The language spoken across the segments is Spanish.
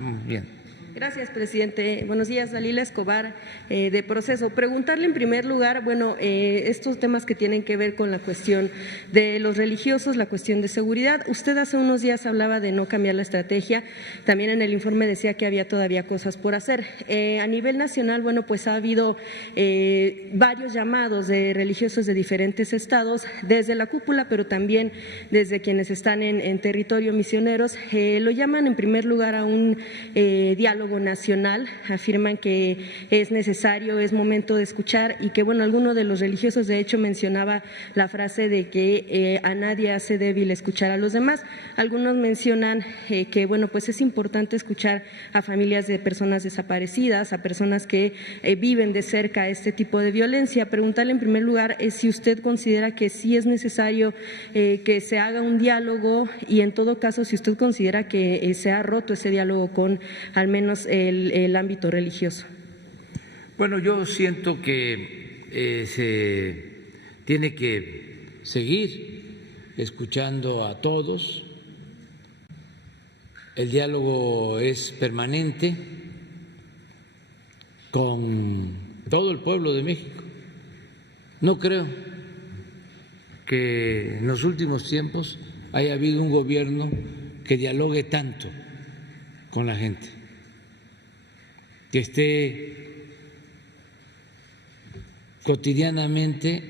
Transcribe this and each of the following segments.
Bien. Gracias, presidente. Buenos días, Dalila Escobar, de Proceso. Preguntarle en primer lugar, estos temas que tienen que ver con la cuestión de los religiosos, la cuestión de seguridad. Usted hace unos días hablaba de no cambiar la estrategia. También en el informe decía que había todavía cosas por hacer. A nivel nacional, pues ha habido varios llamados de religiosos de diferentes estados, desde la cúpula, pero también desde quienes están en territorio misioneros. Lo llaman en primer lugar a un diálogo nacional, afirman que es necesario, es momento de escuchar y que alguno de los religiosos de hecho mencionaba la frase de que a nadie hace débil escuchar a los demás. Algunos mencionan que pues es importante escuchar a familias de personas desaparecidas, a personas que viven de cerca este tipo de violencia. Preguntarle en primer lugar si usted considera que sí es necesario que se haga un diálogo y en todo caso si usted considera que se ha roto ese diálogo con al menos el ámbito religioso. Bueno, yo siento que se tiene que seguir escuchando a todos. El diálogo es permanente con todo el pueblo de México. No creo que en los últimos tiempos haya habido un gobierno que dialogue tanto con la gente, que esté cotidianamente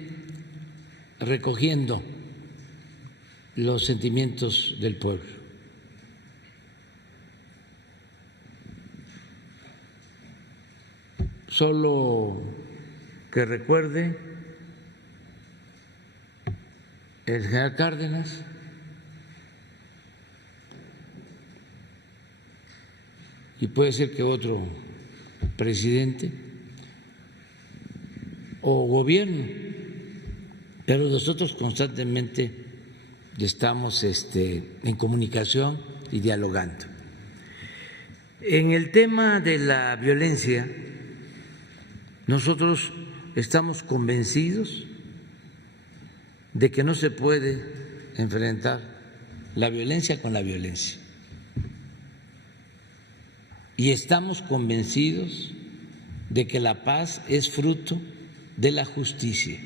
recogiendo los sentimientos del pueblo. Solo que recuerde el general Cárdenas, y puede ser que otro presidente o gobierno, pero nosotros constantemente estamos en comunicación y dialogando. En el tema de la violencia, nosotros estamos convencidos de que no se puede enfrentar la violencia con la violencia. Y estamos convencidos de que la paz es fruto de la justicia.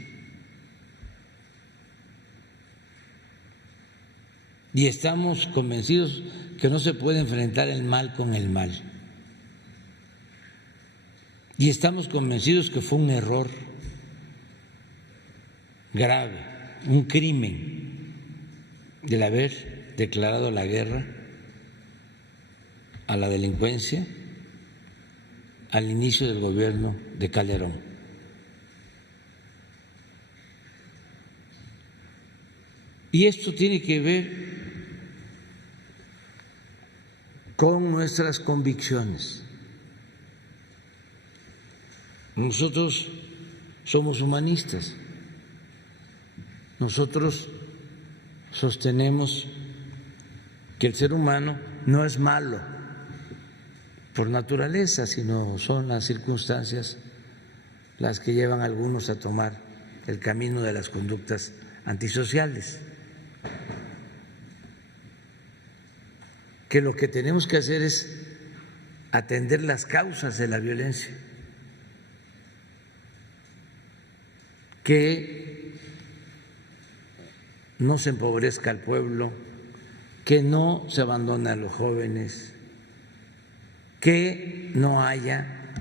Y estamos convencidos que no se puede enfrentar el mal con el mal. Y estamos convencidos que fue un error grave, un crimen, el haber declarado la guerra a la delincuencia al inicio del gobierno de Calderón. Y esto tiene que ver con nuestras convicciones. Nosotros somos humanistas, nosotros sostenemos que el ser humano no es malo por naturaleza, sino son las circunstancias las que llevan a algunos a tomar el camino de las conductas antisociales. Que lo que tenemos que hacer es atender las causas de la violencia, que no se empobrezca al pueblo, que no se abandone a los jóvenes, que no haya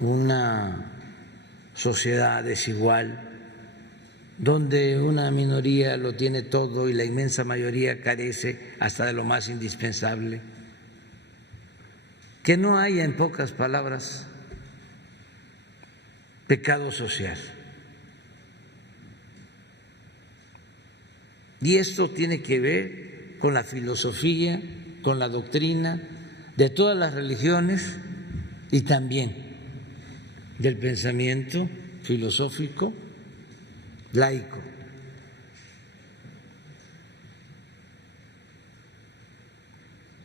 una sociedad desigual donde una minoría lo tiene todo y la inmensa mayoría carece hasta de lo más indispensable, que no haya, en pocas palabras, pecado social. Y esto tiene que ver con la filosofía, con la doctrina de todas las religiones y también del pensamiento filosófico laico.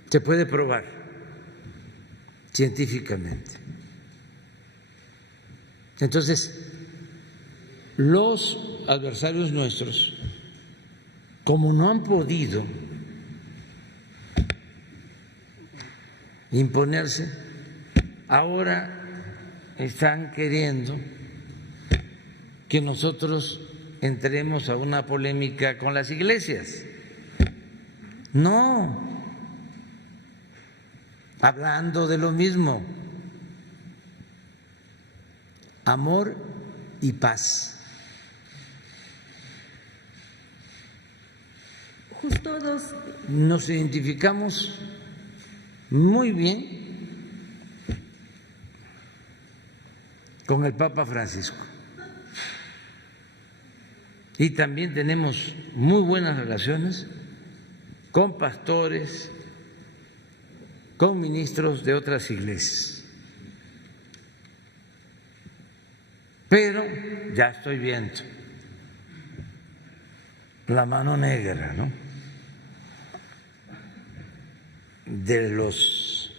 Se puede probar científicamente. Entonces, los adversarios nuestros, como no han podido imponerse. Ahora están queriendo que nosotros entremos a una polémica con las iglesias. No, hablando de lo mismo, amor y paz. Justo dos. Nos identificamos muy bien con el Papa Francisco y también tenemos muy buenas relaciones con pastores, con ministros de otras iglesias. Pero ya estoy viendo la mano negra, ¿no?, de los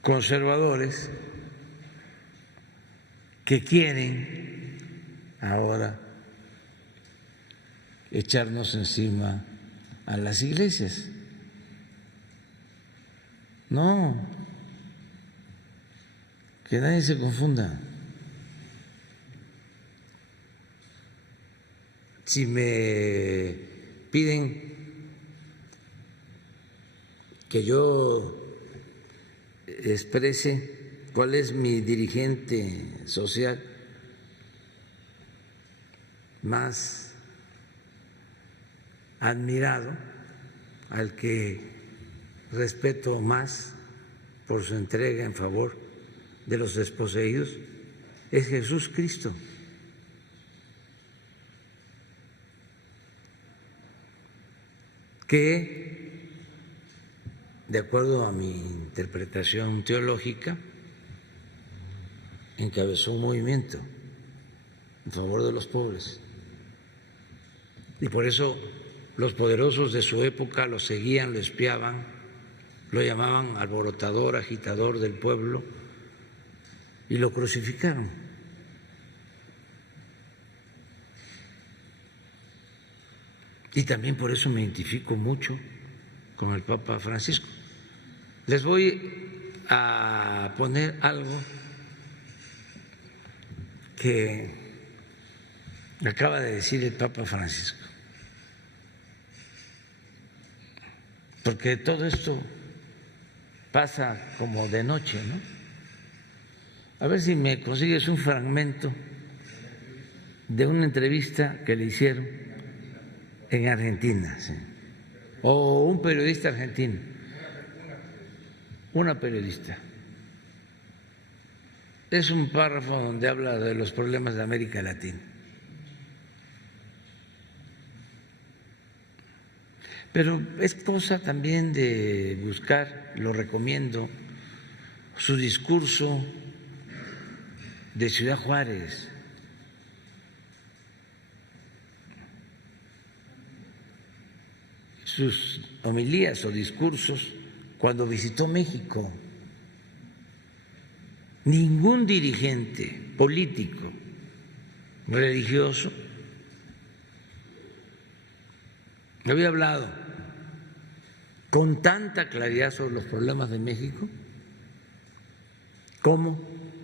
conservadores que quieren ahora echarnos encima a las iglesias. No, que nadie se confunda. Si me piden que yo exprese cuál es mi dirigente social más admirado, al que respeto más por su entrega en favor de los desposeídos, es Jesús Cristo. Que, de acuerdo a mi interpretación teológica, encabezó un movimiento en favor de los pobres. Y por eso los poderosos de su época lo seguían, lo espiaban, lo llamaban alborotador, agitador del pueblo, y lo crucificaron. Y también por eso me identifico mucho con el Papa Francisco. Les voy a poner algo que acaba de decir el Papa Francisco, porque todo esto pasa como de noche, ¿no? A ver si me consigues un fragmento de una entrevista que le hicieron en Argentina, sí, o un periodista argentino, una periodista. Es un párrafo donde habla de los problemas de América Latina. Pero es cosa también de buscar, lo recomiendo, su discurso de Ciudad Juárez. Sus homilías o discursos cuando visitó México. Ningún dirigente político, religioso, había hablado con tanta claridad sobre los problemas de México como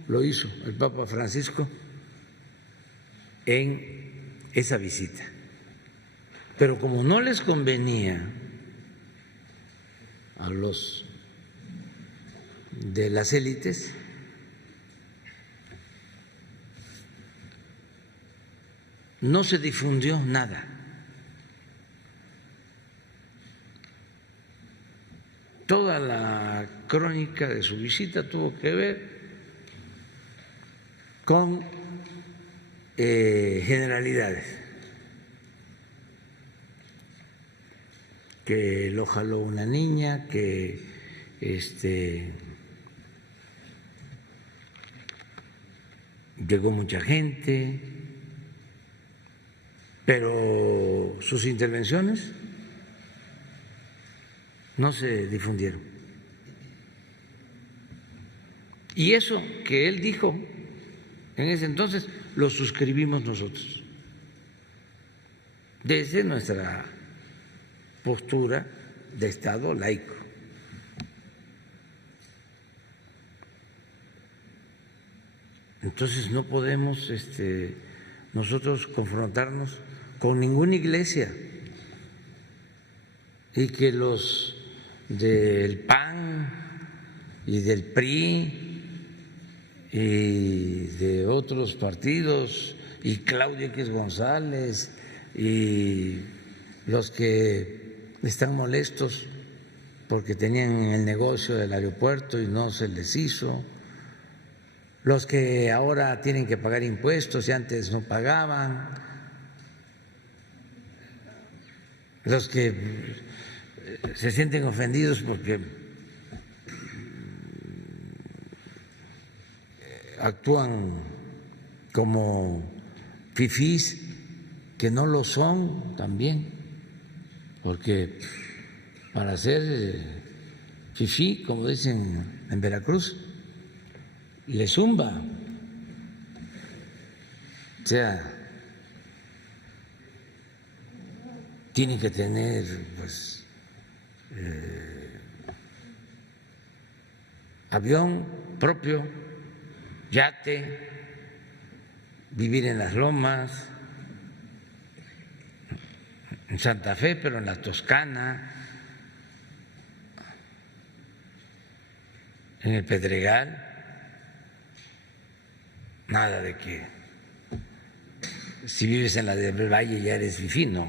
lo hizo el Papa Francisco en esa visita. Pero como no les convenía a los de las élites, no se difundió nada. Toda la crónica de su visita tuvo que ver con generalidades. Que lo jaló una niña, que llegó mucha gente, pero sus intervenciones no se difundieron. Y eso que él dijo en ese entonces lo suscribimos nosotros desde nuestra postura de Estado laico. Entonces no podemos nosotros confrontarnos con ninguna iglesia, y que los del PAN y del PRI y de otros partidos y Claudio X González y los que están molestos porque tenían el negocio del aeropuerto y no se les hizo, los que ahora tienen que pagar impuestos y antes no pagaban, los que se sienten ofendidos porque actúan como fifís, que no lo son también, porque para ser fifí, como dicen en Veracruz, le zumba. O sea, tiene que tener pues avión propio, yate, vivir en las lomas, en Santa Fe, pero en la Toscana, en el Pedregal. Nada de que si vives en la del Valle ya eres fifí, no.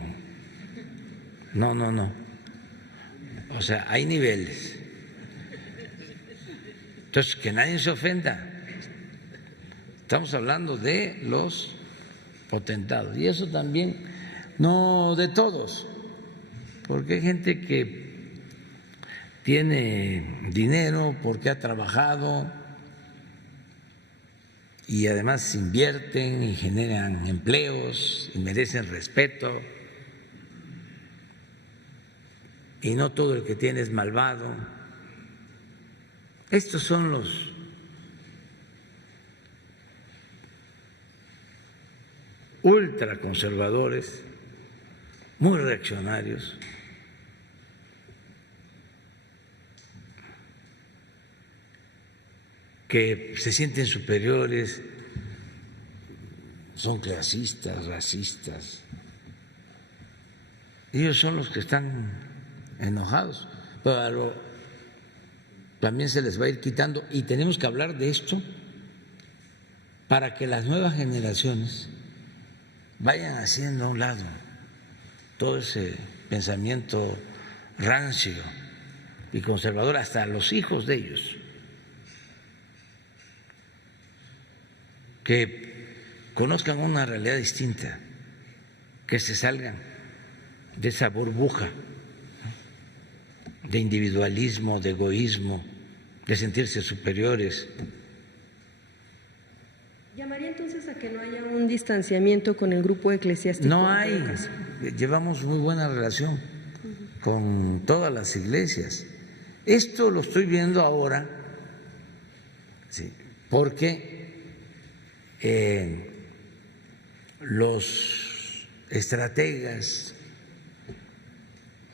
No. O sea, hay niveles. Entonces, que nadie se ofenda. Estamos hablando de los potentados. Y eso también, no de todos, porque hay gente que tiene dinero porque ha trabajado y además invierten y generan empleos y merecen respeto. Y no todo el que tiene es malvado. Estos son los ultraconservadores, muy reaccionarios, que se sienten superiores, son clasistas, racistas. Ellos son los que están enojados, pero también se les va a ir quitando, y tenemos que hablar de esto para que las nuevas generaciones vayan haciendo a un lado todo ese pensamiento rancio y conservador, hasta los hijos de ellos, que conozcan una realidad distinta, que se salgan de esa burbuja de individualismo, de egoísmo, de sentirse superiores. ¿Llamaría entonces a que no haya un distanciamiento con el grupo eclesiástico? No hay, llevamos muy buena relación con todas las iglesias. Esto lo estoy viendo ahora, sí, porque los estrategas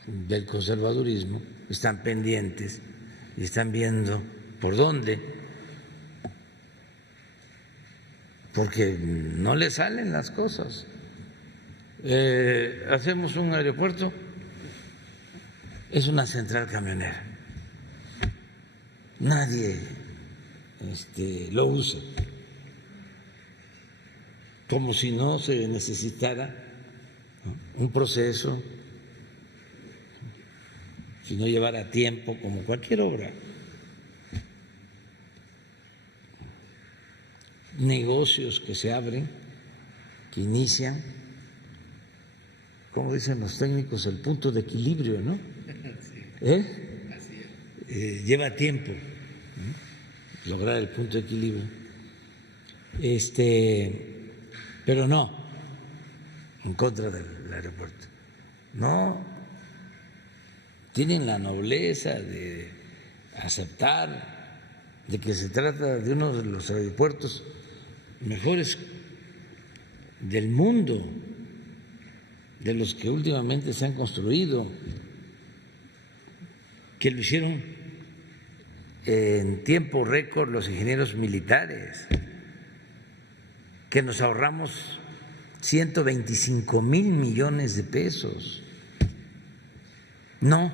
del conservadurismo están pendientes y están viendo por dónde, porque no le salen las cosas. Hacemos un aeropuerto, es una central camionera, nadie lo usa, como si no se necesitara un proceso, si no llevara tiempo, como cualquier obra. Negocios que se abren, que inician, como dicen los técnicos, el punto de equilibrio, ¿no? Lleva tiempo, ¿no?, lograr el punto de equilibrio. Pero no en contra del aeropuerto. No, tienen la nobleza de aceptar de que se trata de uno de los aeropuertos mejores del mundo, de los que últimamente se han construido, que lo hicieron en tiempo récord los ingenieros militares, que nos ahorramos 125,000 millones de pesos. No.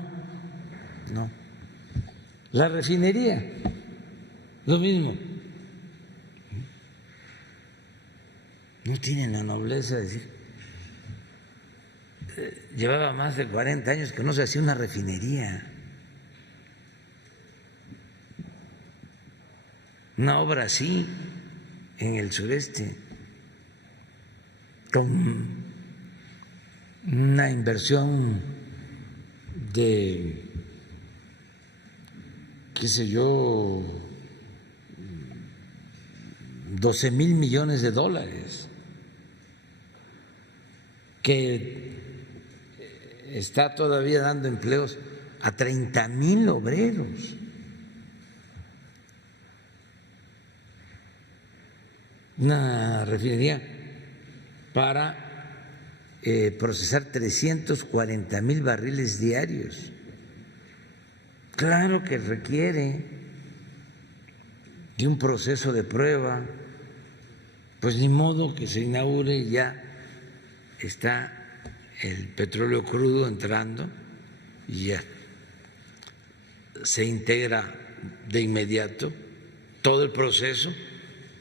La refinería, lo mismo. No tienen la nobleza de decir, llevaba más de 40 años que no se hacía una refinería, una obra así en el sureste, con una inversión de, qué sé yo, 12,000 millones de dólares, que está todavía dando empleos a 30,000 obreros. Una refinería para procesar 340,000 barriles diarios. Claro que requiere de un proceso de prueba, pues ni modo que se inaugure y ya está el petróleo crudo entrando y ya se integra de inmediato todo el proceso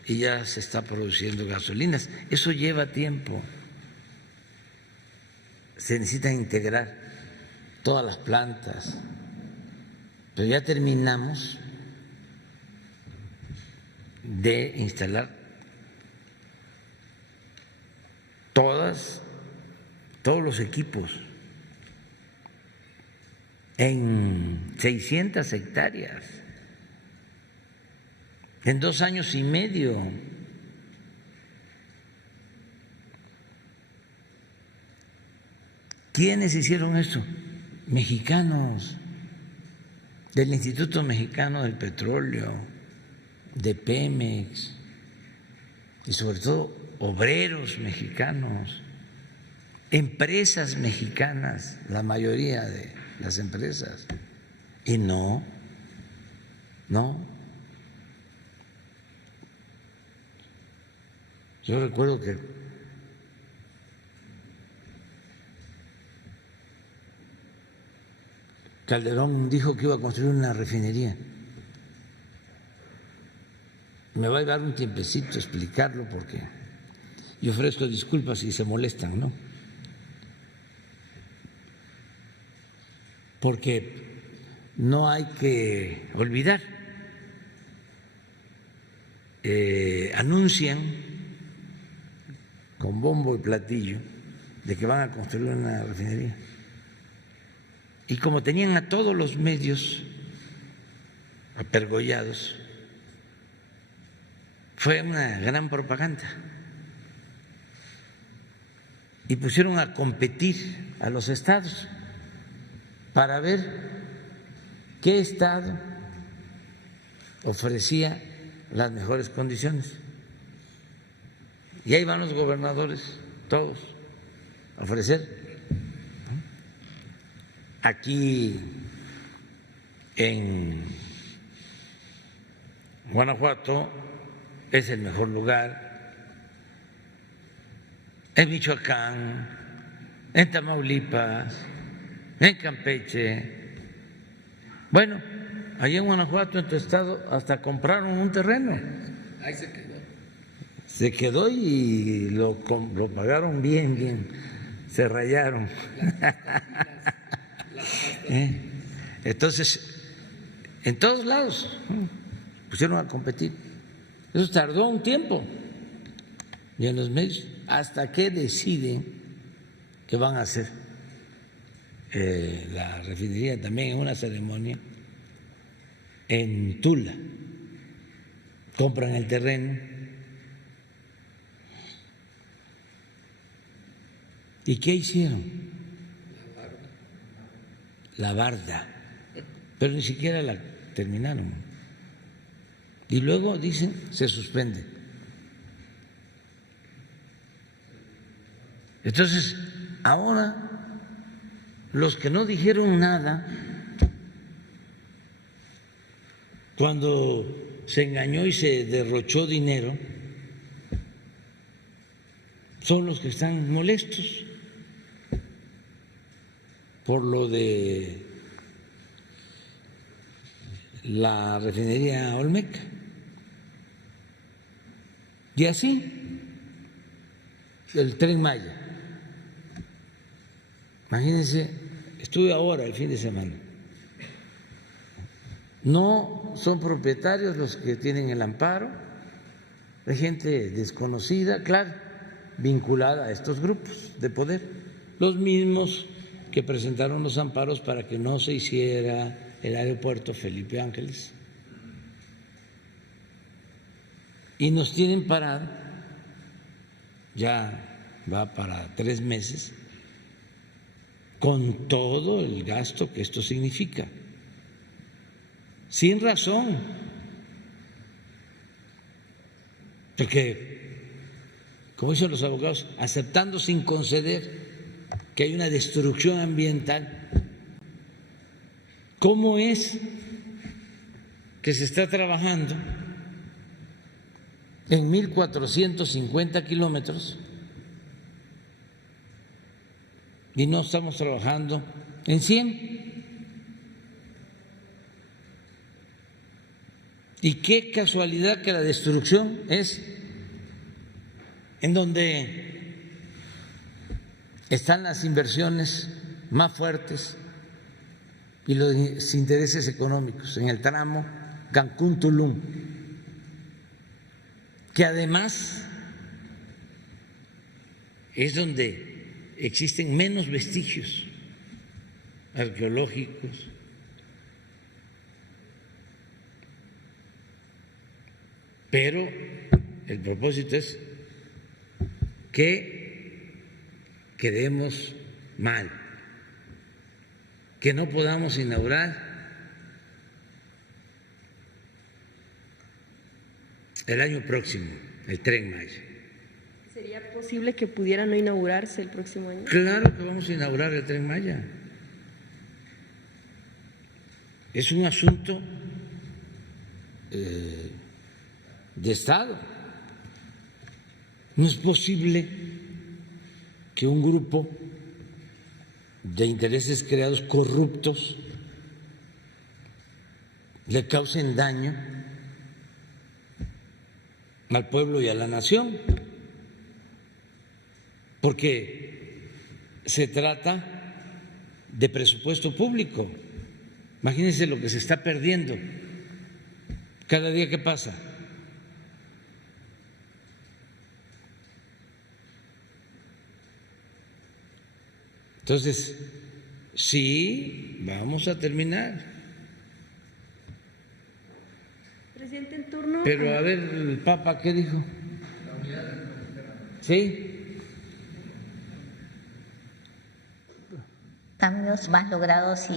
y ya se está produciendo gasolinas. Eso lleva tiempo. Se necesitan integrar todas las plantas, pero ya terminamos de instalar todos los equipos en 600 hectáreas, en 2 años y medio. ¿Quiénes hicieron eso? Mexicanos, del Instituto Mexicano del Petróleo, de Pemex, y sobre todo obreros mexicanos, empresas mexicanas, la mayoría de las empresas. Y no. Yo recuerdo que Calderón dijo que iba a construir una refinería. Me va a llevar un tiempecito explicarlo porque yo ofrezco disculpas si se molestan, ¿no? Porque no hay que olvidar, anuncian con bombo y platillo de que van a construir una refinería. Y como tenían a todos los medios apergollados, fue una gran propaganda. Y pusieron a competir a los estados para ver qué estado ofrecía las mejores condiciones. Y ahí van los gobernadores, todos, a ofrecer. Aquí en Guanajuato es el mejor lugar, en Michoacán, en Tamaulipas, en Campeche. Bueno, allá en Guanajuato, en tu estado, hasta compraron un terreno. Ahí se quedó. Se quedó y lo pagaron bien, se rayaron. Entonces, en todos lados pusieron a competir. Eso tardó un tiempo. Y en los medios, hasta que deciden que van a hacer la refinería también en una ceremonia en Tula. Compran el terreno. ¿Y qué hicieron? La barda, pero ni siquiera la terminaron. Y luego dicen, se suspende. Entonces, ahora los que no dijeron nada cuando se engañó y se derrochó dinero, son los que están molestos por lo de la refinería Olmeca. Y así, el Tren Maya. Imagínense, estuve ahora el fin de semana. No son propietarios los que tienen el amparo, hay gente desconocida, claro, vinculada a estos grupos de poder, los mismos que presentaron los amparos para que no se hiciera el aeropuerto Felipe Ángeles. Y nos tienen parado, ya va para 3 meses, con todo el gasto que esto significa, sin razón, porque, como dicen los abogados, aceptando sin conceder que hay una destrucción ambiental. ¿Cómo es que se está trabajando en 1.450 kilómetros y no estamos trabajando en 100? Y qué casualidad que la destrucción es en donde están las inversiones más fuertes y los intereses económicos, en el tramo Cancún-Tulum, que además es donde existen menos vestigios arqueológicos. Pero el propósito es que quedemos mal, que no podamos inaugurar el año próximo el Tren Maya. ¿Sería posible que pudiera no inaugurarse el próximo año? Claro que vamos a inaugurar el Tren Maya. Es un asunto de Estado. No es posible que un grupo de intereses creados corruptos le causen daño al pueblo y a la nación, porque se trata de presupuesto público. Imagínense lo que se está perdiendo cada día que pasa. Entonces, sí, vamos a terminar. Presidente, en turno. Pero a ver, el Papa, ¿qué dijo? ¿Sí? Cambios más logrados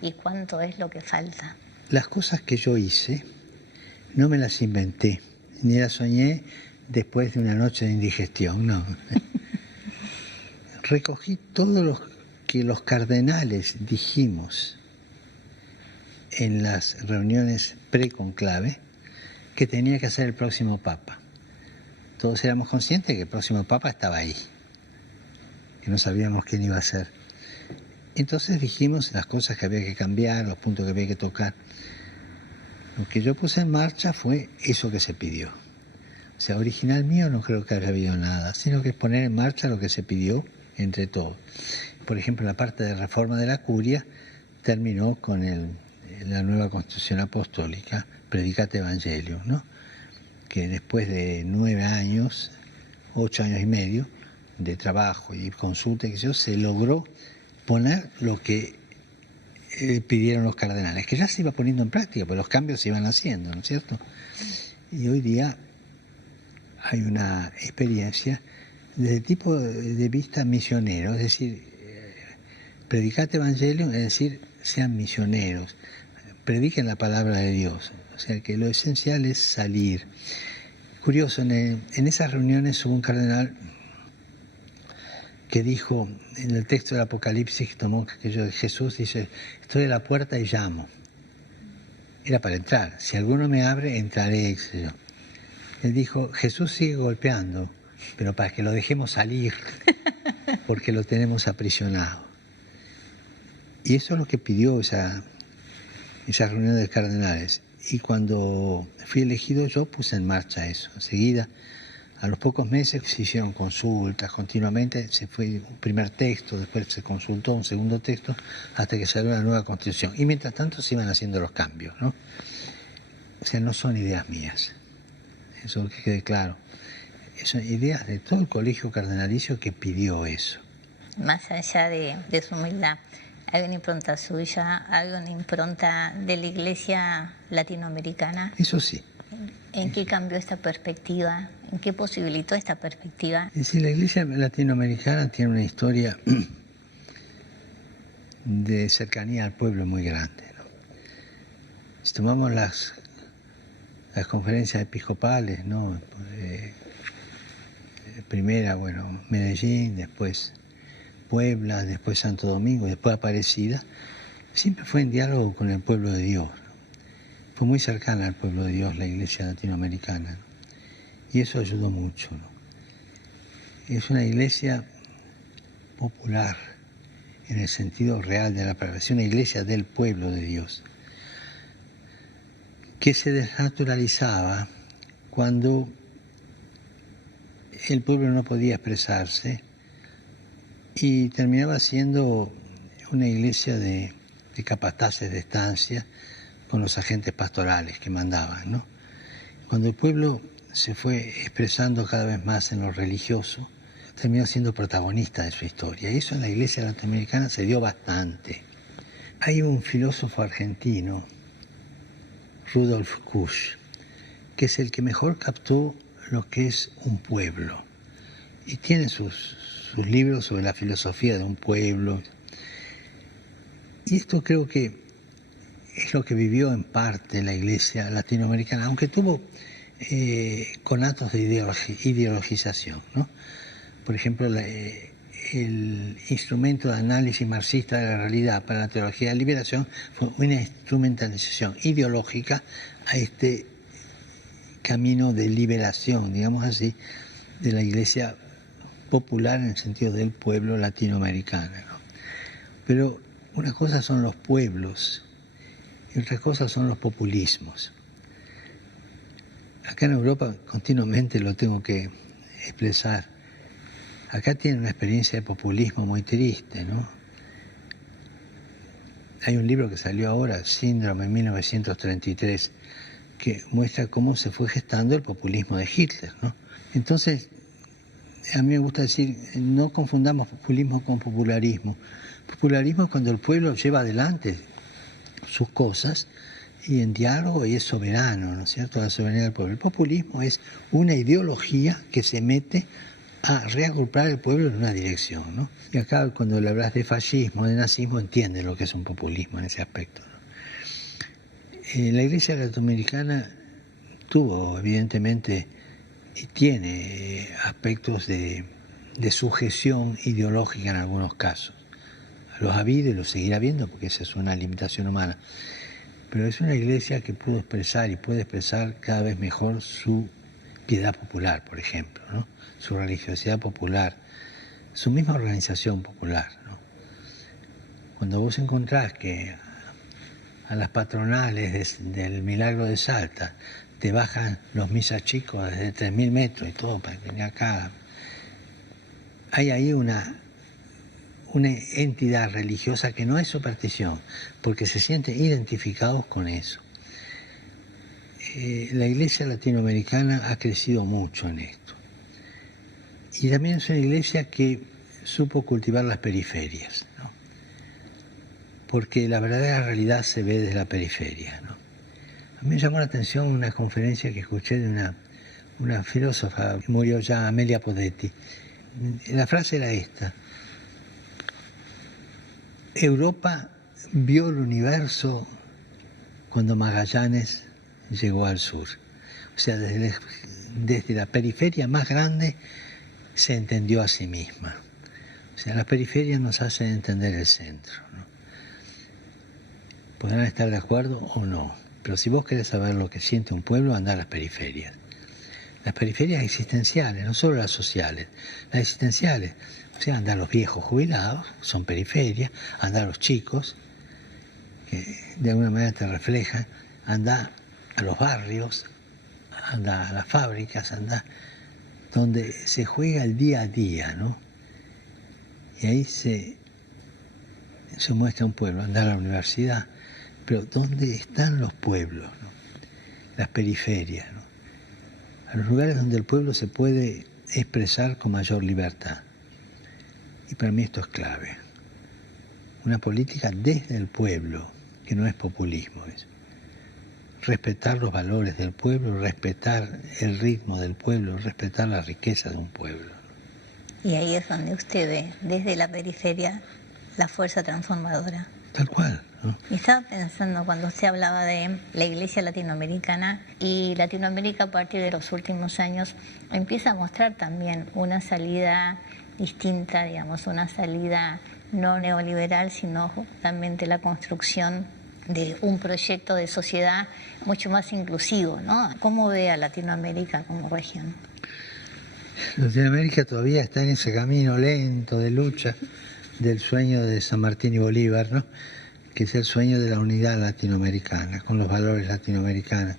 y cuánto es lo que falta. Las cosas que yo hice no me las inventé, ni las soñé después de una noche de indigestión, no. Recogí todo lo que los cardenales dijimos en las reuniones pre-conclave que tenía que hacer el próximo Papa. Todos éramos conscientes de que el próximo Papa estaba ahí, que no sabíamos quién iba a ser. Entonces dijimos las cosas que había que cambiar, los puntos que había que tocar. Lo que yo puse en marcha fue eso que se pidió. O sea, original mío no creo que haya habido nada, sino que es poner en marcha lo que se pidió entre todos. Por ejemplo, la parte de reforma de la curia terminó con la nueva Constitución Apostólica, Predicate Evangelium, ¿no? Que después de 9 años, 8 años y medio de trabajo y consulta, se logró poner lo que pidieron los cardenales, que ya se iba poniendo en práctica, porque los cambios se iban haciendo, ¿no es cierto? Y hoy día hay una experiencia desde el tipo de vista misionero, es decir, predicate evangelium, es decir, sean misioneros, prediquen la palabra de Dios, o sea que lo esencial es salir. Curioso, en esas reuniones hubo un cardenal que dijo, en el texto del Apocalipsis que tomó aquello de Jesús, dice, estoy a la puerta y llamo. era para entrar. Si alguno me abre, entraré, qué sé yo. Él dijo, Jesús sigue golpeando, pero para que lo dejemos salir, porque lo tenemos aprisionado. Y eso es lo que pidió esa reunión de cardenales. Y cuando fui elegido yo puse en marcha eso. Enseguida, a los pocos meses se hicieron consultas continuamente, se fue un primer texto, después se consultó un segundo texto, hasta que salió la nueva Constitución. Y mientras tanto se iban haciendo los cambios, ¿no? O sea, no son ideas mías, eso que quede claro. Son ideas de todo el colegio cardenalicio que pidió eso. Más allá de su humildad, ¿hay una impronta suya, hay una impronta de la Iglesia latinoamericana? Eso sí. ¿En qué cambió esta perspectiva? ¿En qué posibilitó esta perspectiva? Es decir, la Iglesia latinoamericana tiene una historia de cercanía al pueblo muy grande, ¿no? Si tomamos las conferencias episcopales, ¿no? Primera, bueno, Medellín, después Puebla, después Santo Domingo, después Aparecida, siempre fue en diálogo con el pueblo de Dios, ¿no? Fue muy cercana al pueblo de Dios la Iglesia latinoamericana, ¿no? Y eso ayudó mucho, ¿no? Es una iglesia popular en el sentido real de la palabra, es una iglesia del pueblo de Dios, que se desnaturalizaba cuando el pueblo no podía expresarse y terminaba siendo una iglesia de capataces de estancia con los agentes pastorales que mandaban, ¿no? Cuando el pueblo se fue expresando cada vez más en lo religioso, terminó siendo protagonista de su historia. Y eso en la iglesia latinoamericana se dio bastante. Hay un filósofo argentino, Rudolf Kusch, que es el que mejor captó lo que es un pueblo. Y tiene sus libros sobre la filosofía de un pueblo. Y esto creo que es lo que vivió en parte la iglesia latinoamericana, aunque tuvo conatos de ideologización, ¿no? Por ejemplo, el instrumento de análisis marxista de la realidad para la teología de la liberación fue una instrumentalización ideológica a este camino de liberación, digamos así, de la iglesia popular en el sentido del pueblo latinoamericano, ¿no? Pero una cosa son los pueblos y otra cosa son los populismos. Acá en Europa continuamente lo tengo que expresar. Acá tiene una experiencia de populismo muy triste, ¿no? Hay un libro que salió ahora, Síndrome 1933, que muestra cómo se fue gestando el populismo de Hitler, ¿no? Entonces, a mí me gusta decir, no confundamos populismo con popularismo. Popularismo es cuando el pueblo lleva adelante sus cosas y en diálogo y es soberano, ¿no es cierto?, la soberanía del pueblo. El populismo es una ideología que se mete a reagrupar el pueblo en una dirección, ¿no? Y acá cuando le hablas de fascismo, de nazismo, entiende lo que es un populismo en ese aspecto, ¿no? La Iglesia latinoamericana tuvo, evidentemente, y tiene aspectos de sujeción ideológica en algunos casos. Los ha habido y los seguirá habiendo porque esa es una limitación humana. Pero es una iglesia que pudo expresar y puede expresar cada vez mejor su piedad popular, por ejemplo, ¿no? Su religiosidad popular, su misma organización popular, ¿no? Cuando vos encontrás que a las patronales del Milagro de Salta te bajan los misas chicos desde 3.000 metros y todo para venir acá, hay ahí una entidad religiosa que no es superstición, porque se sienten identificados con eso. La iglesia latinoamericana ha crecido mucho en esto. Y también es una iglesia que supo cultivar las periferias, ¿no? Porque la verdadera realidad se ve desde la periferia, ¿no? A mí me llamó la atención una conferencia que escuché de una filósofa, murió ya, Amelia Podetti. La frase era esta: Europa vio el universo cuando Magallanes llegó al sur. O sea, desde la periferia más grande se entendió a sí misma. O sea, las periferias nos hacen entender el centro, ¿no? Podrán estar de acuerdo o no, Pero si vos querés saber lo que siente un pueblo, andá a las periferias. Las periferias existenciales, no solo las sociales, las existenciales. O sea, andá a los viejos jubilados, son periferias, andá a los chicos, que de alguna manera te reflejan, andá a los barrios, anda a las fábricas, anda donde se juega el día a día, ¿no? Y ahí se muestra un pueblo, anda a la universidad, pero ¿dónde están los pueblos, ¿no? Las periferias, ¿no? A los lugares donde el pueblo se puede expresar con mayor libertad. Y para mí esto es clave. Una política desde el pueblo, que no es populismo, es respetar los valores del pueblo, respetar el ritmo del pueblo, respetar la riqueza de un pueblo. Y ahí es donde usted ve, desde la periferia, la fuerza transformadora. Tal cual, ¿no? Y estaba pensando cuando usted hablaba de la Iglesia latinoamericana, y Latinoamérica a partir de los últimos años empieza a mostrar también una salida distinta, digamos, una salida no neoliberal, sino justamente la construcción de un proyecto de sociedad mucho más inclusivo, ¿no? ¿Cómo ve a Latinoamérica como región? Latinoamérica todavía está en ese camino lento de lucha del sueño de San Martín y Bolívar, ¿no? Que es el sueño de la unidad latinoamericana, con los valores latinoamericanos.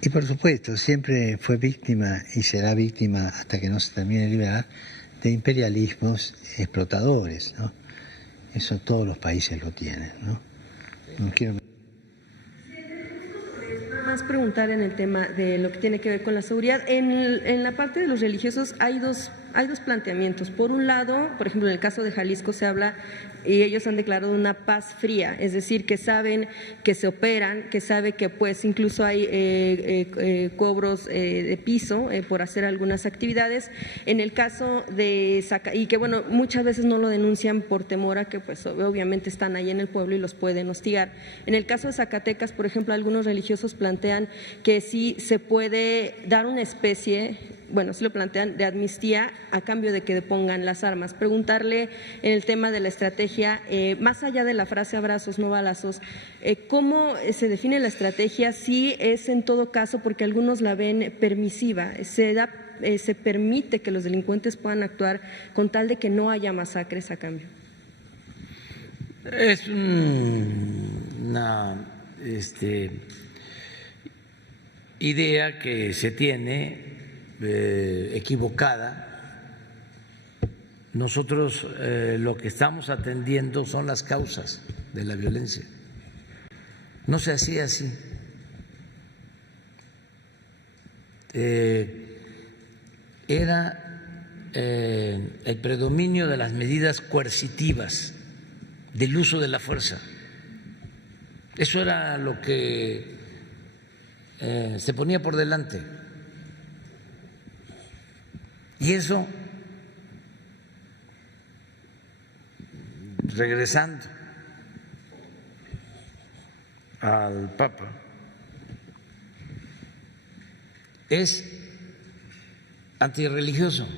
Y por supuesto, siempre fue víctima y será víctima hasta que no se termine de liberar de imperialismos explotadores, ¿no? Eso todos los países lo tienen, ¿no? No quiero... Más preguntar en el tema de lo que tiene que ver con la seguridad. En la parte de los religiosos hay dos planteamientos. Por un lado, por ejemplo, en el caso de Jalisco se habla, y ellos han declarado una paz fría, es decir, que saben que se operan, que sabe que pues incluso hay cobros de piso por hacer algunas actividades. En el caso de y que bueno, muchas veces no lo denuncian por temor a que pues obviamente están ahí en el pueblo y los pueden hostigar. En el caso de Zacatecas, por ejemplo, algunos religiosos plantean que sí se puede dar una especie, bueno, sí lo plantean, de amnistía a cambio de que depongan las armas. Preguntarle en el tema de la estrategia, más allá de la frase abrazos, no balazos, ¿cómo se define la estrategia? Si es en todo caso, porque algunos la ven permisiva, se permite que los delincuentes puedan actuar con tal de que no haya masacres a cambio. Es una idea que se tiene equivocada. Nosotros lo que estamos atendiendo son las causas de la violencia. No se hacía así. Era el predominio de las medidas coercitivas, del uso de la fuerza. Eso era lo que se ponía por delante. Y eso, regresando al Papa, es antirreligioso.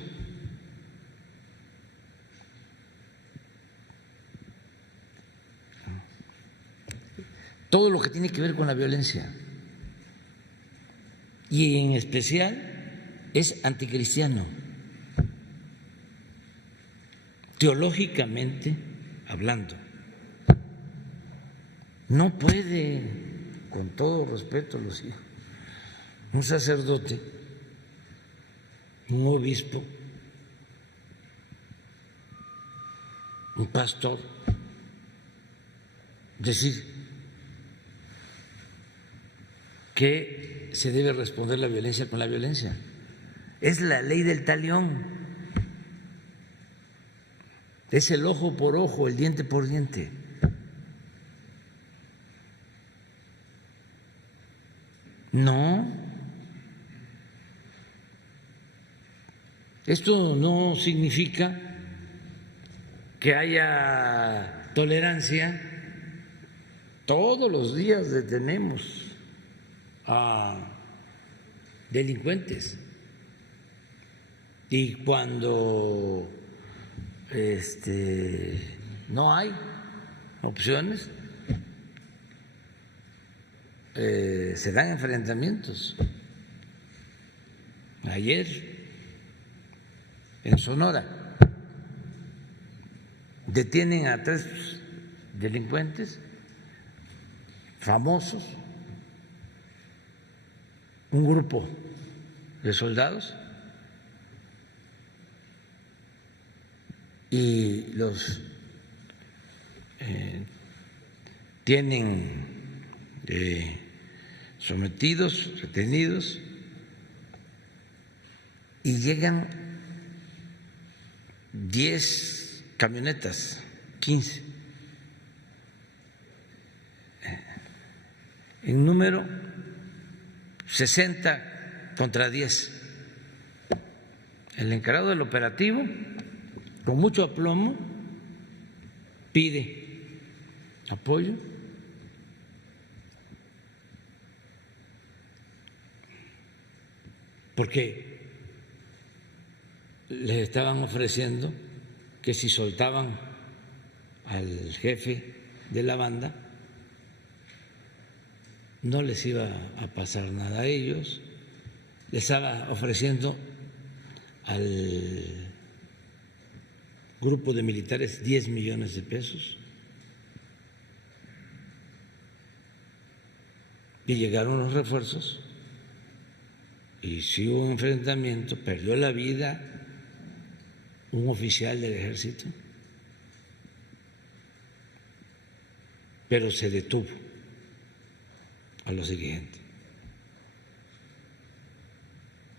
Todo lo que tiene que ver con la violencia, y en especial es anticristiano. Teológicamente hablando, no puede, con todo respeto los hijos, un sacerdote, un obispo, un pastor, decir que se debe responder la violencia con la violencia. Es la ley del talión. Es el ojo por ojo, el diente por diente. No. Esto no significa que haya tolerancia. Todos los días detenemos a delincuentes. Y cuando no hay opciones, se dan enfrentamientos. Ayer en Sonora detienen a 3 delincuentes famosos, un grupo de soldados, y los tienen sometidos, retenidos, y llegan 10 camionetas, 15, en número 60 contra 10. El encargado del operativo, con mucho aplomo, pide apoyo porque les estaban ofreciendo que si soltaban al jefe de la banda no les iba a pasar nada a ellos. Les estaba ofreciendo al grupo de militares 10 millones de pesos. Y llegaron los refuerzos y sí hubo un enfrentamiento, perdió la vida un oficial del ejército, pero se detuvo a los dirigentes.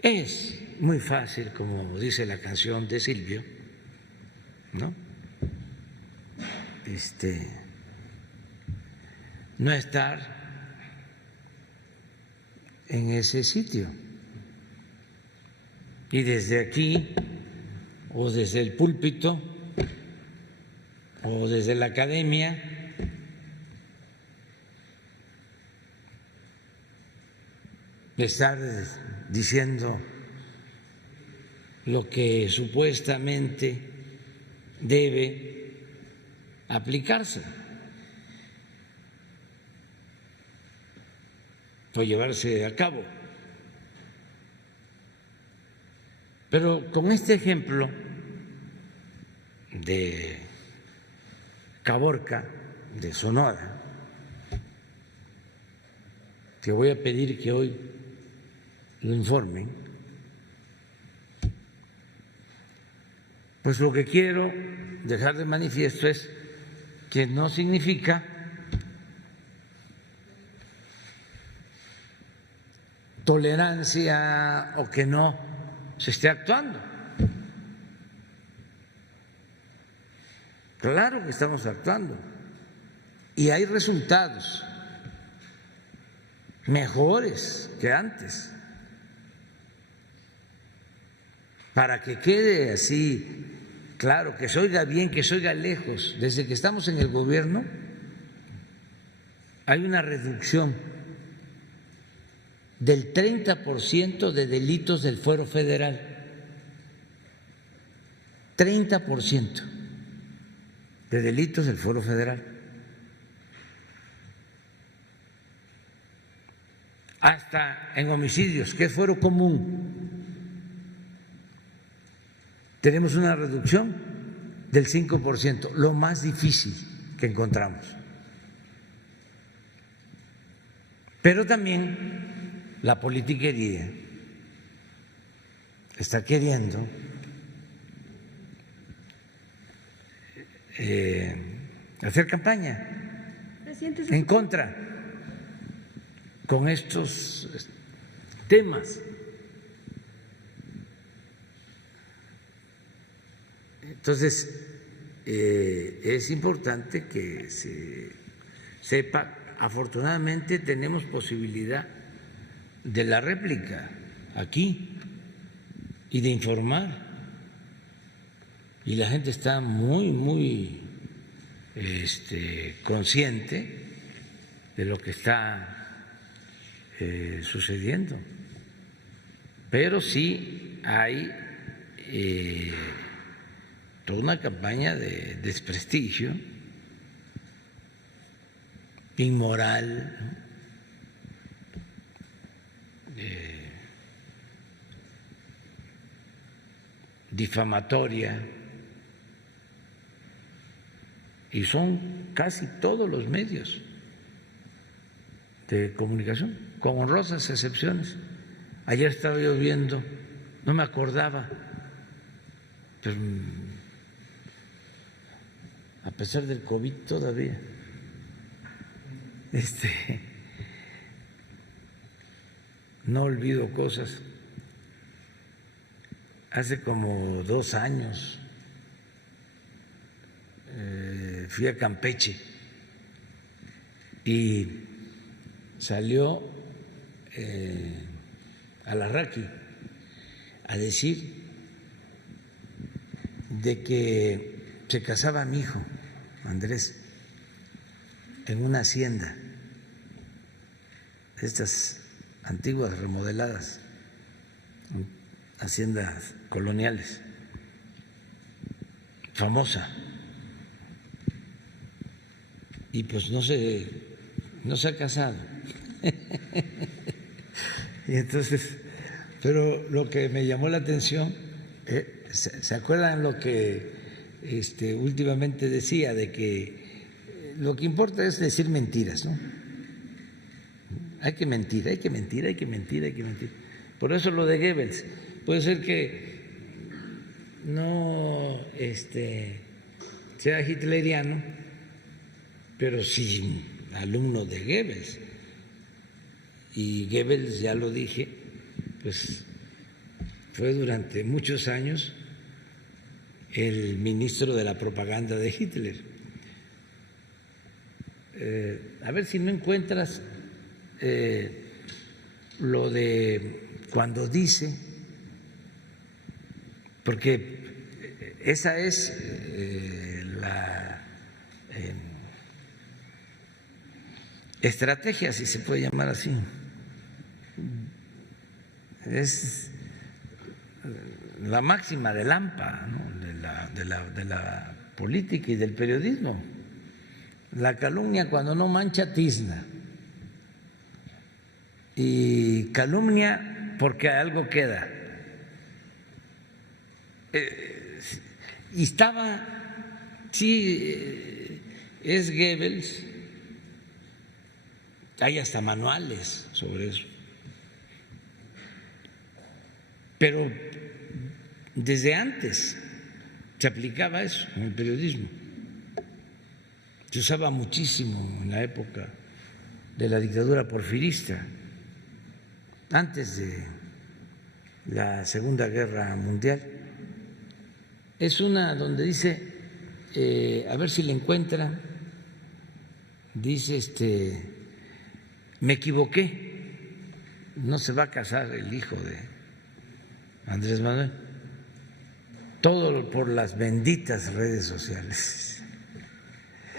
Es muy fácil, como dice la canción de Silvio, ¿no? No estar en ese sitio. Y desde aquí, o desde el púlpito, o desde la academia, estar diciendo lo que supuestamente debe aplicarse o llevarse a cabo. Pero con este ejemplo de Caborca, de Sonora, que voy a pedir que hoy lo informen, pues lo que quiero dejar de manifiesto es que no significa tolerancia o que no se esté actuando. Claro que estamos actuando y hay resultados mejores que antes. Para que quede así claro, que se oiga bien, que se oiga lejos, desde que estamos en el gobierno hay una reducción del 30% de delitos del fuero federal, 30% de delitos del fuero federal. Hasta en homicidios, que es fuero común, tenemos una reducción del 5%, lo más difícil que encontramos. Pero también la politiquería está queriendo hacer campaña en contra con estos temas. Entonces, es importante que se sepa, afortunadamente tenemos posibilidad de la réplica aquí y de informar, y la gente está muy consciente de lo que está sucediendo, pero sí hay toda una campaña de desprestigio inmoral difamatoria, y son casi todos los medios de comunicación, con honrosas excepciones. Ayer estaba yo viendo, no me acordaba, pero a pesar del COVID todavía, no olvido cosas. Hace como 2 años fui a Campeche y salió Alarraqui a decir de que se casaba mi hijo Andrés en una hacienda, estas antiguas remodeladas, haciendas coloniales, famosa, y pues no se ha casado. Y entonces, pero lo que me llamó la atención, ¿se acuerdan lo que últimamente decía de que lo que importa es decir mentiras, ¿no? Hay que mentir, hay que mentir, hay que mentir, hay que mentir. Por eso lo de Goebbels, puede ser que no sea hitleriano, pero sí alumno de Goebbels. Y Goebbels, ya lo dije, pues fue durante muchos años el ministro de la propaganda de Hitler. A ver si no encuentras lo de cuando dice, porque esa es la estrategia, si se puede llamar así. Es la máxima del AMPA, ¿no? de la política y del periodismo. La calumnia cuando no mancha tizna, y calumnia porque algo queda. Y estaba, sí, es Goebbels, hay hasta manuales sobre eso, pero desde antes se aplicaba eso en el periodismo. Se usaba muchísimo en la época de la dictadura porfirista, antes de la Segunda Guerra Mundial. Es una donde dice, a ver si la encuentran, dice, me equivoqué, no se va a casar el hijo de Andrés Manuel, todo por las benditas redes sociales.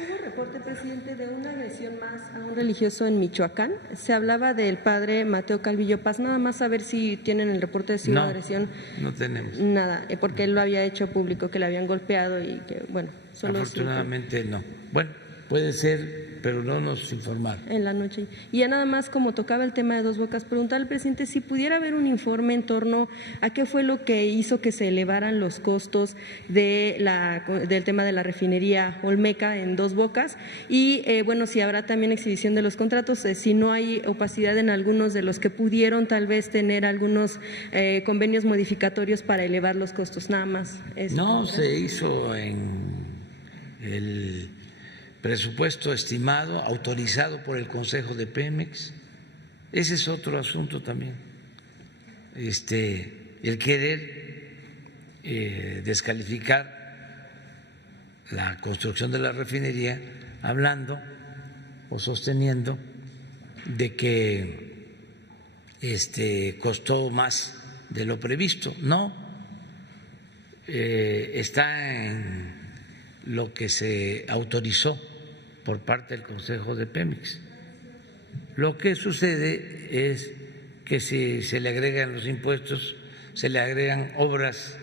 Hubo reporte, presidente, de una agresión más a un religioso en Michoacán. Se hablaba del padre Mateo Calvillo Paz. Nada más saber si tienen el reporte de si hubo agresión. No tenemos. Nada, porque él lo había hecho público, que le habían golpeado y que, bueno, solo. Afortunadamente no. Bueno, puede ser, pero no nos informaron. En la noche. Y ya nada más, como tocaba el tema de Dos Bocas, preguntar al presidente si pudiera haber un informe en torno a qué fue lo que hizo que se elevaran los costos del tema de la refinería Olmeca en Dos Bocas, y bueno, si habrá también exhibición de los contratos, si no hay opacidad en algunos de los que pudieron tal vez tener algunos convenios modificatorios para elevar los costos, nada más. No, se hizo en el presupuesto estimado, autorizado por el Consejo de Pemex. Ese es otro asunto también. El querer descalificar la construcción de la refinería, hablando o sosteniendo de que costó más de lo previsto. No, está en lo que se autorizó por parte del Consejo de Pemex. Lo que sucede es que si se le agregan los impuestos, se le agregan obras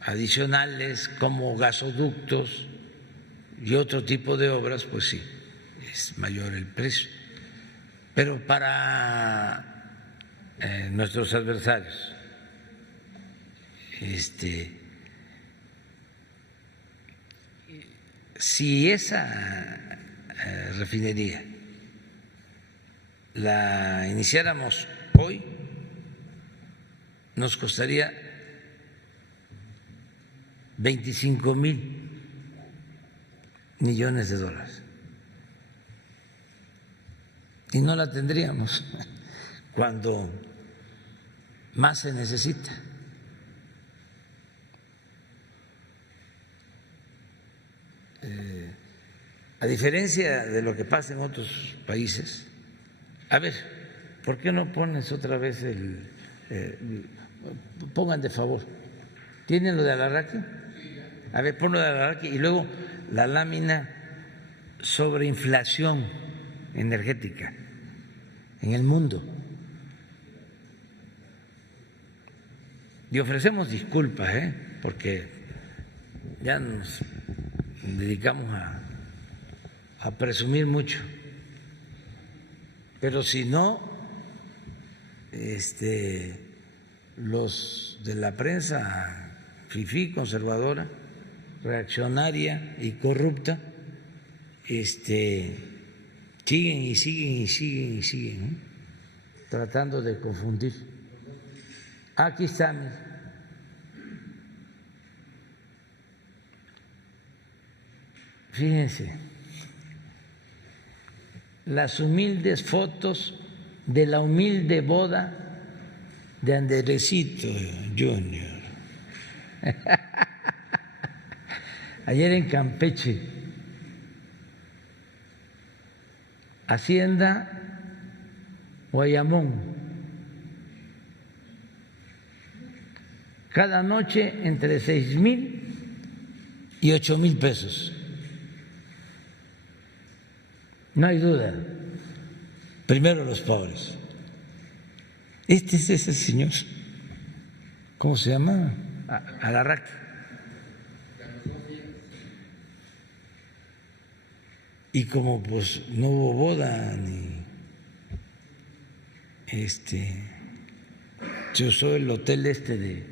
adicionales como gasoductos y otro tipo de obras, pues sí, es mayor el precio. Pero para nuestros adversarios, si esa refinería la iniciáramos hoy, nos costaría 25,000 millones de dólares. Y no la tendríamos cuando más se necesita. A diferencia de lo que pasa en otros países, a ver, ¿por qué no pones otra vez pongan de favor, ¿tienen lo de Alarraqui? A ver, ponlo de Alarraqui y luego la lámina sobre inflación energética en el mundo. Y ofrecemos disculpas, porque ya nos dedicamos a presumir mucho. Pero si no, los de la prensa fifí, conservadora, reaccionaria y corrupta, siguen y siguen y siguen y siguen, tratando de confundir. Aquí están. Fíjense, las humildes fotos de la humilde boda de Andresito Junior. Ayer en Campeche, Hacienda Guayamón, cada noche entre 6,000 y 8,000 pesos. No hay duda, primero los pobres. Este es ese señor, ¿cómo se llama? Alarraqui. Y como pues no hubo boda ni se usó el hotel de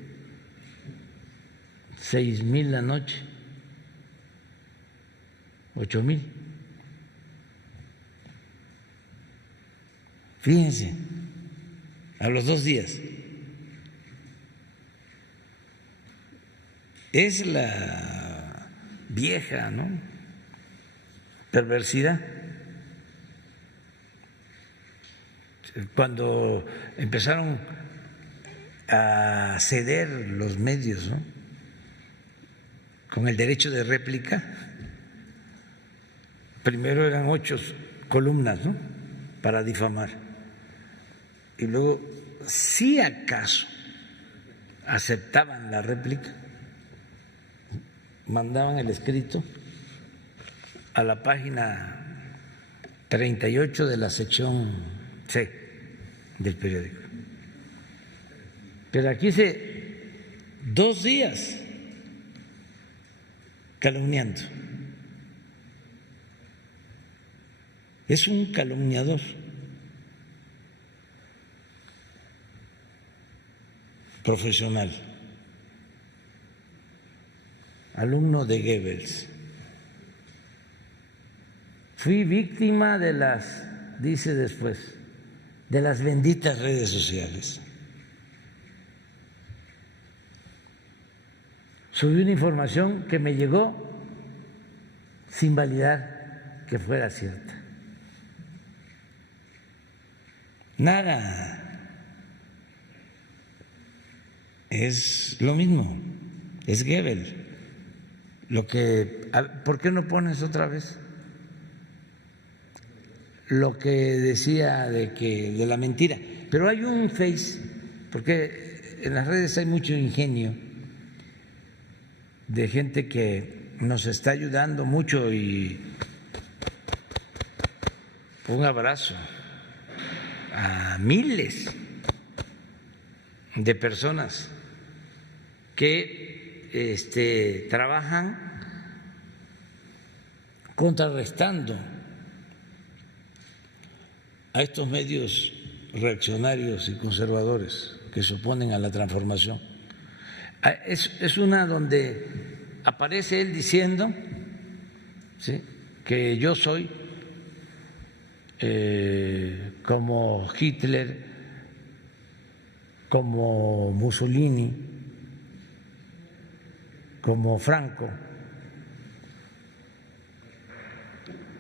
6,000 la noche, 8,000. Fíjense, a los 2 días. Es la vieja, perversidad. Cuando empezaron a ceder los medios, con el derecho de réplica, primero eran 8 columnas, para difamar. Y luego, si acaso aceptaban la réplica, mandaban el escrito a la página 38 de la sección C del periódico. Pero aquí 2 días calumniando. Es un calumniador. Profesional, alumno de Goebbels. Fui víctima dice después, de las benditas redes sociales. Subí una información que me llegó sin validar que fuera cierta. Nada. Es lo mismo, es Goebbels. ¿Por qué no pones otra vez lo que decía de la mentira? Pero hay un Face, porque en las redes hay mucho ingenio de gente que nos está ayudando mucho, y un abrazo a miles de personas que trabajan contrarrestando a estos medios reaccionarios y conservadores que se oponen a la transformación. Es una donde aparece él diciendo, ¿sí?, que yo soy como Hitler, como Mussolini, como Franco.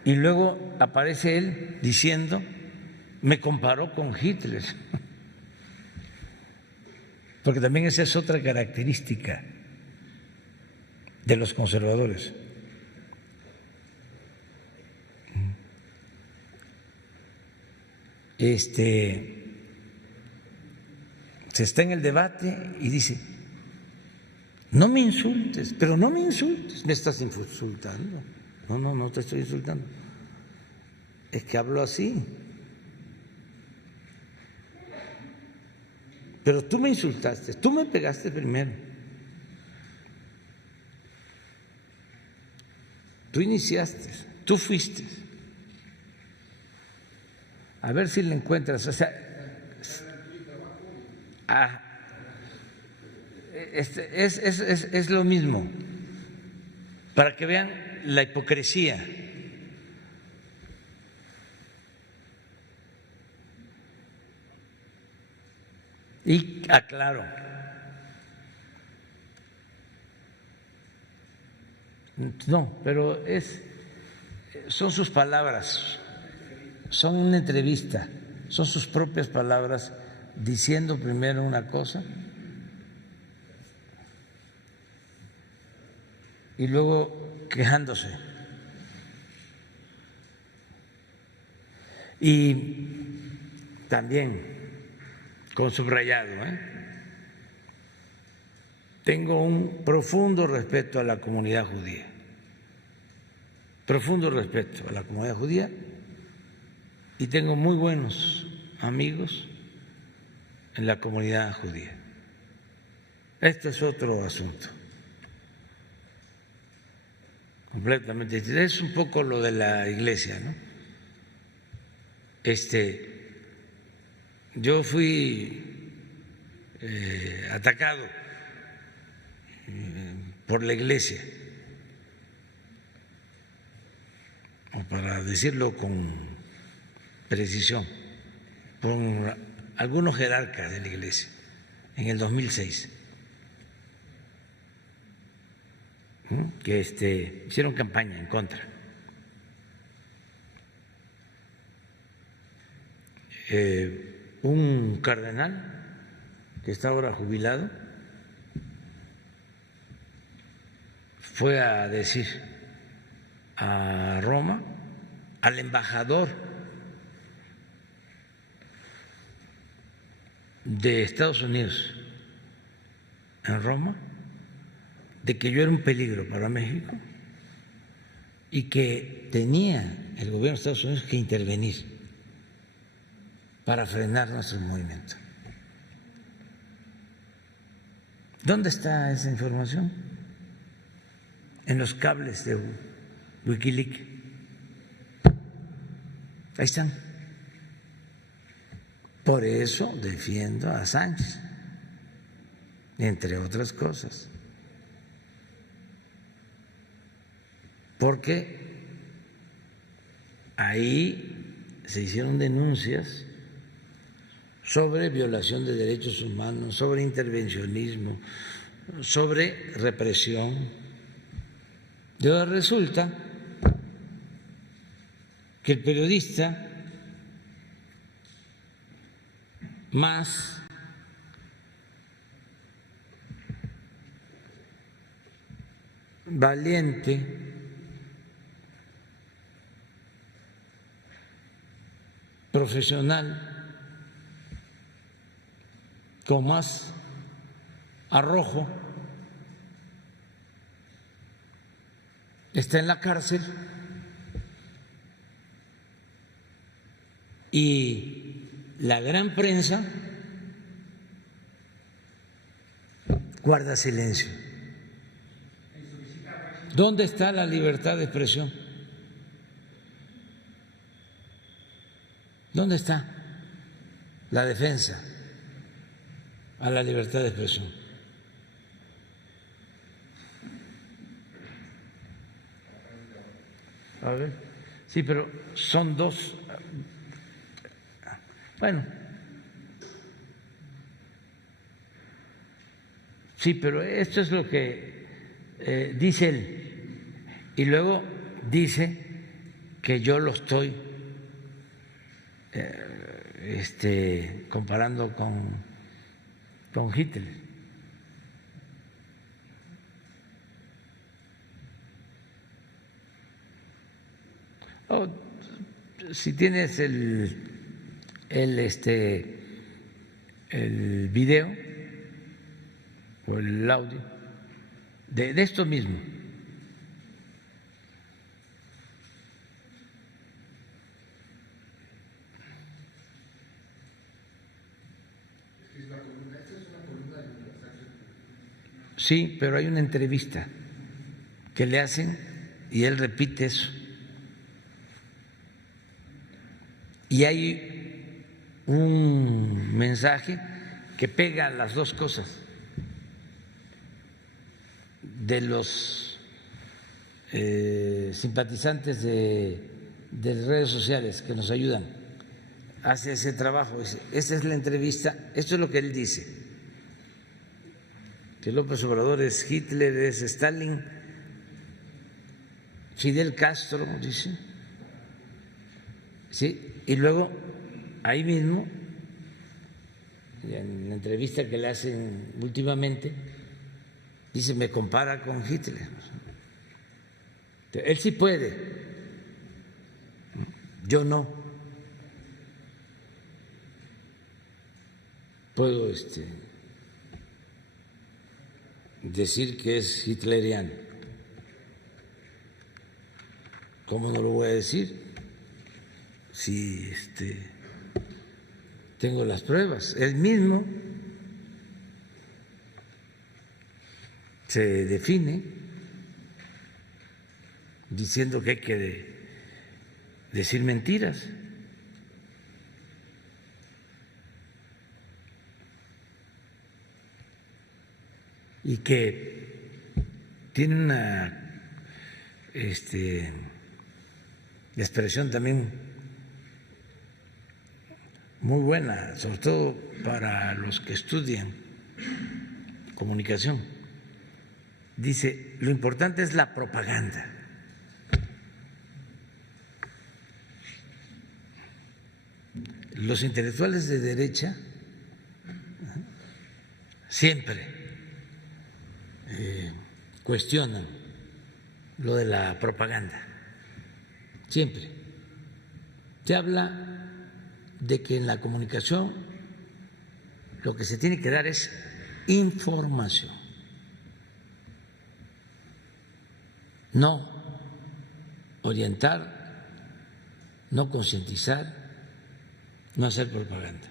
Y luego aparece él diciendo, me comparó con Hitler, porque también esa es otra característica de los conservadores. Se está en el debate y dice, no me insultes, pero no me insultes, me estás insultando. No te estoy insultando, es que hablo así. Pero tú me insultaste, tú me pegaste primero. Tú iniciaste, tú fuiste. A ver si le encuentras, o sea, es lo mismo, para que vean la hipocresía. Y aclaro, no, pero son sus palabras, son una entrevista, son sus propias palabras diciendo primero una cosa y luego quejándose. Y también con subrayado, tengo un profundo respeto a la comunidad judía, profundo respeto a la comunidad judía, y tengo muy buenos amigos en la comunidad judía. Este es otro asunto completamente distinto. Es un poco lo de la iglesia, ¿no? Yo fui atacado por la iglesia, o para decirlo con precisión, por algunos jerarcas de la iglesia en el 2006, que hicieron campaña en contra. Un cardenal que está ahora jubilado fue a decir a Roma, al embajador de Estados Unidos en Roma, de que yo era un peligro para México y que tenía el gobierno de Estados Unidos que intervenir para frenar nuestro movimiento. ¿Dónde está esa información? En los cables de Wikileaks. Ahí están. Por eso defiendo a Sánchez, entre otras cosas, porque ahí se hicieron denuncias sobre violación de derechos humanos, sobre intervencionismo, sobre represión. Y ahora resulta que el periodista más valiente, profesional, con más arrojo, está en la cárcel y la gran prensa guarda silencio. ¿Dónde está la libertad de expresión? ¿Dónde está la defensa a la libertad de expresión? A ver, sí, pero son dos. Bueno, sí, pero esto es lo que dice él. Y luego dice que yo lo estoy comparando con Hitler. Oh, si tienes el video o el audio de esto mismo. Sí, pero hay una entrevista que le hacen y él repite eso. Y hay un mensaje que pega las dos cosas de los simpatizantes de redes sociales que nos ayudan, hace ese trabajo. Esta es la entrevista, esto es lo que él dice, que López Obrador es Hitler, es Stalin, Fidel Castro, dice, ¿sí? Y luego, ahí mismo, en la entrevista que le hacen últimamente, dice, me compara con Hitler. Él sí puede, yo no. Puedo decir que es hitleriano. ¿Cómo no lo voy a decir? Si tengo las pruebas. Él mismo se define diciendo que hay que decir mentiras. Y que tiene una expresión también muy buena, sobre todo para los que estudian comunicación. Dice, lo importante es la propaganda. Los intelectuales de derecha siempre cuestionan lo de la propaganda, siempre. Se habla de que en la comunicación lo que se tiene que dar es información, no orientar, no concientizar, no hacer propaganda.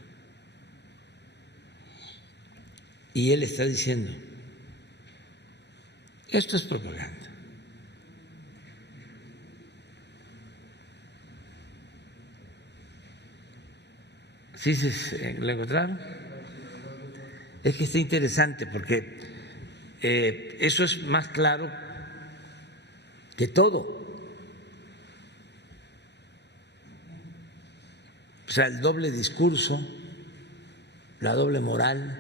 Y él está diciendo, esto es propaganda. ¿Sí lo encontraron? Es que está interesante porque eso es más claro que todo. O sea, el doble discurso, la doble moral,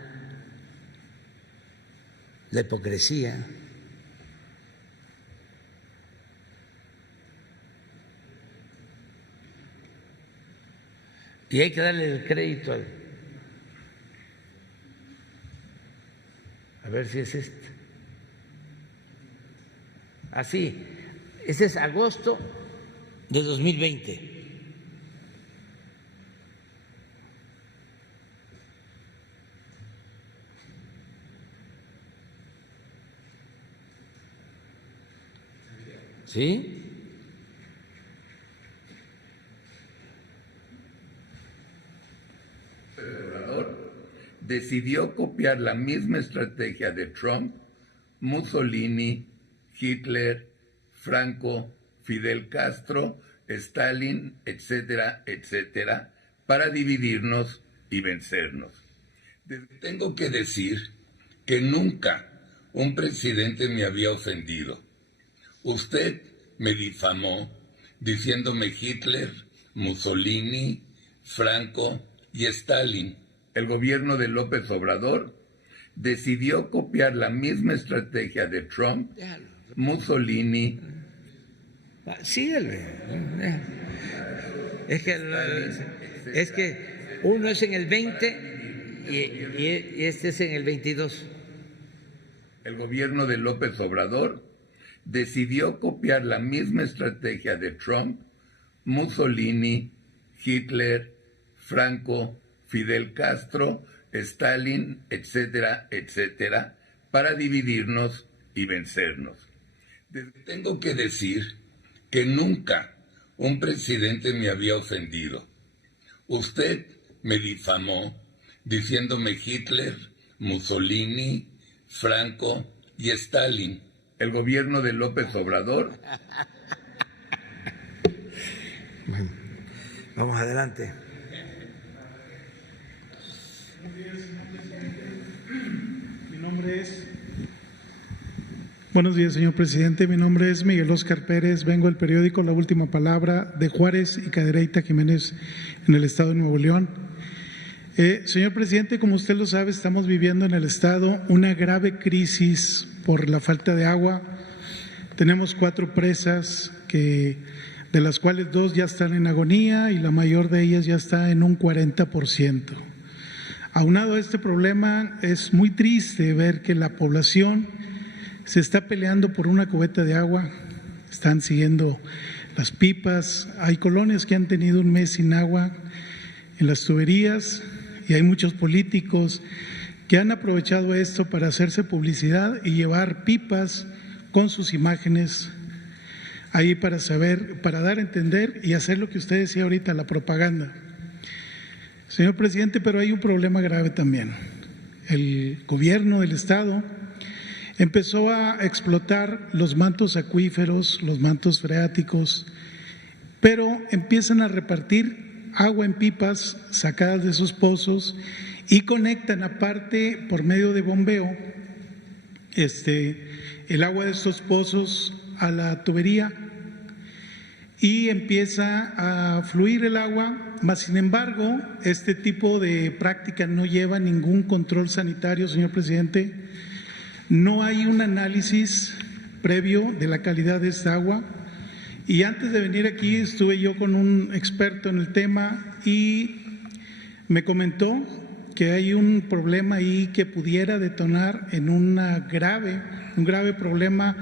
la hipocresía. Y hay que darle el crédito a ver si es este. Así, ese es agosto de 2020. ¿Sí? Decidió copiar la misma estrategia de Trump, Mussolini, Hitler, Franco, Fidel Castro, Stalin, etcétera, etcétera, para dividirnos y vencernos. Tengo que decir que nunca un presidente me había ofendido. Usted me difamó diciéndome Hitler, Mussolini, Franco y Stalin. El gobierno de López Obrador decidió copiar la misma estrategia de Trump, Mussolini. Síguele. Es que uno es en el 20 y este es en el 22. El gobierno de López Obrador decidió copiar la misma estrategia de Trump, Mussolini, Hitler, Franco, Fidel Castro, Stalin, etcétera, etcétera, para dividirnos y vencernos. Tengo que decir que nunca un presidente me había ofendido. Usted me difamó diciéndome Hitler, Mussolini, Franco y Stalin. El gobierno de López Obrador. Bueno, vamos adelante. Buenos días, señor presidente. Mi nombre es Miguel Óscar Pérez. Vengo del periódico La Última Palabra de Juárez y Cadereyta Jiménez en el estado de Nuevo León. Señor presidente, como usted lo sabe, estamos viviendo en el estado una grave crisis por la falta de agua. Tenemos 4 presas de las cuales 2 ya están en agonía y la mayor de ellas ya está en un 40%. Aunado a este problema, es muy triste ver que la población se está peleando por una cubeta de agua, están siguiendo las pipas, hay colonias que han tenido un mes sin agua en las tuberías y hay muchos políticos que han aprovechado esto para hacerse publicidad y llevar pipas con sus imágenes ahí para dar a entender y hacer lo que usted decía ahorita, la propaganda. Señor presidente, pero hay un problema grave también. El gobierno del estado empezó a explotar los mantos acuíferos, los mantos freáticos, pero empiezan a repartir agua en pipas sacadas de esos pozos y conectan aparte por medio de bombeo el agua de estos pozos a la tubería y empieza a fluir el agua, mas sin embargo este tipo de práctica no lleva ningún control sanitario, señor presidente. No hay un análisis previo de la calidad de esta agua y antes de venir aquí estuve yo con un experto en el tema y me comentó que hay un problema ahí que pudiera detonar en un grave problema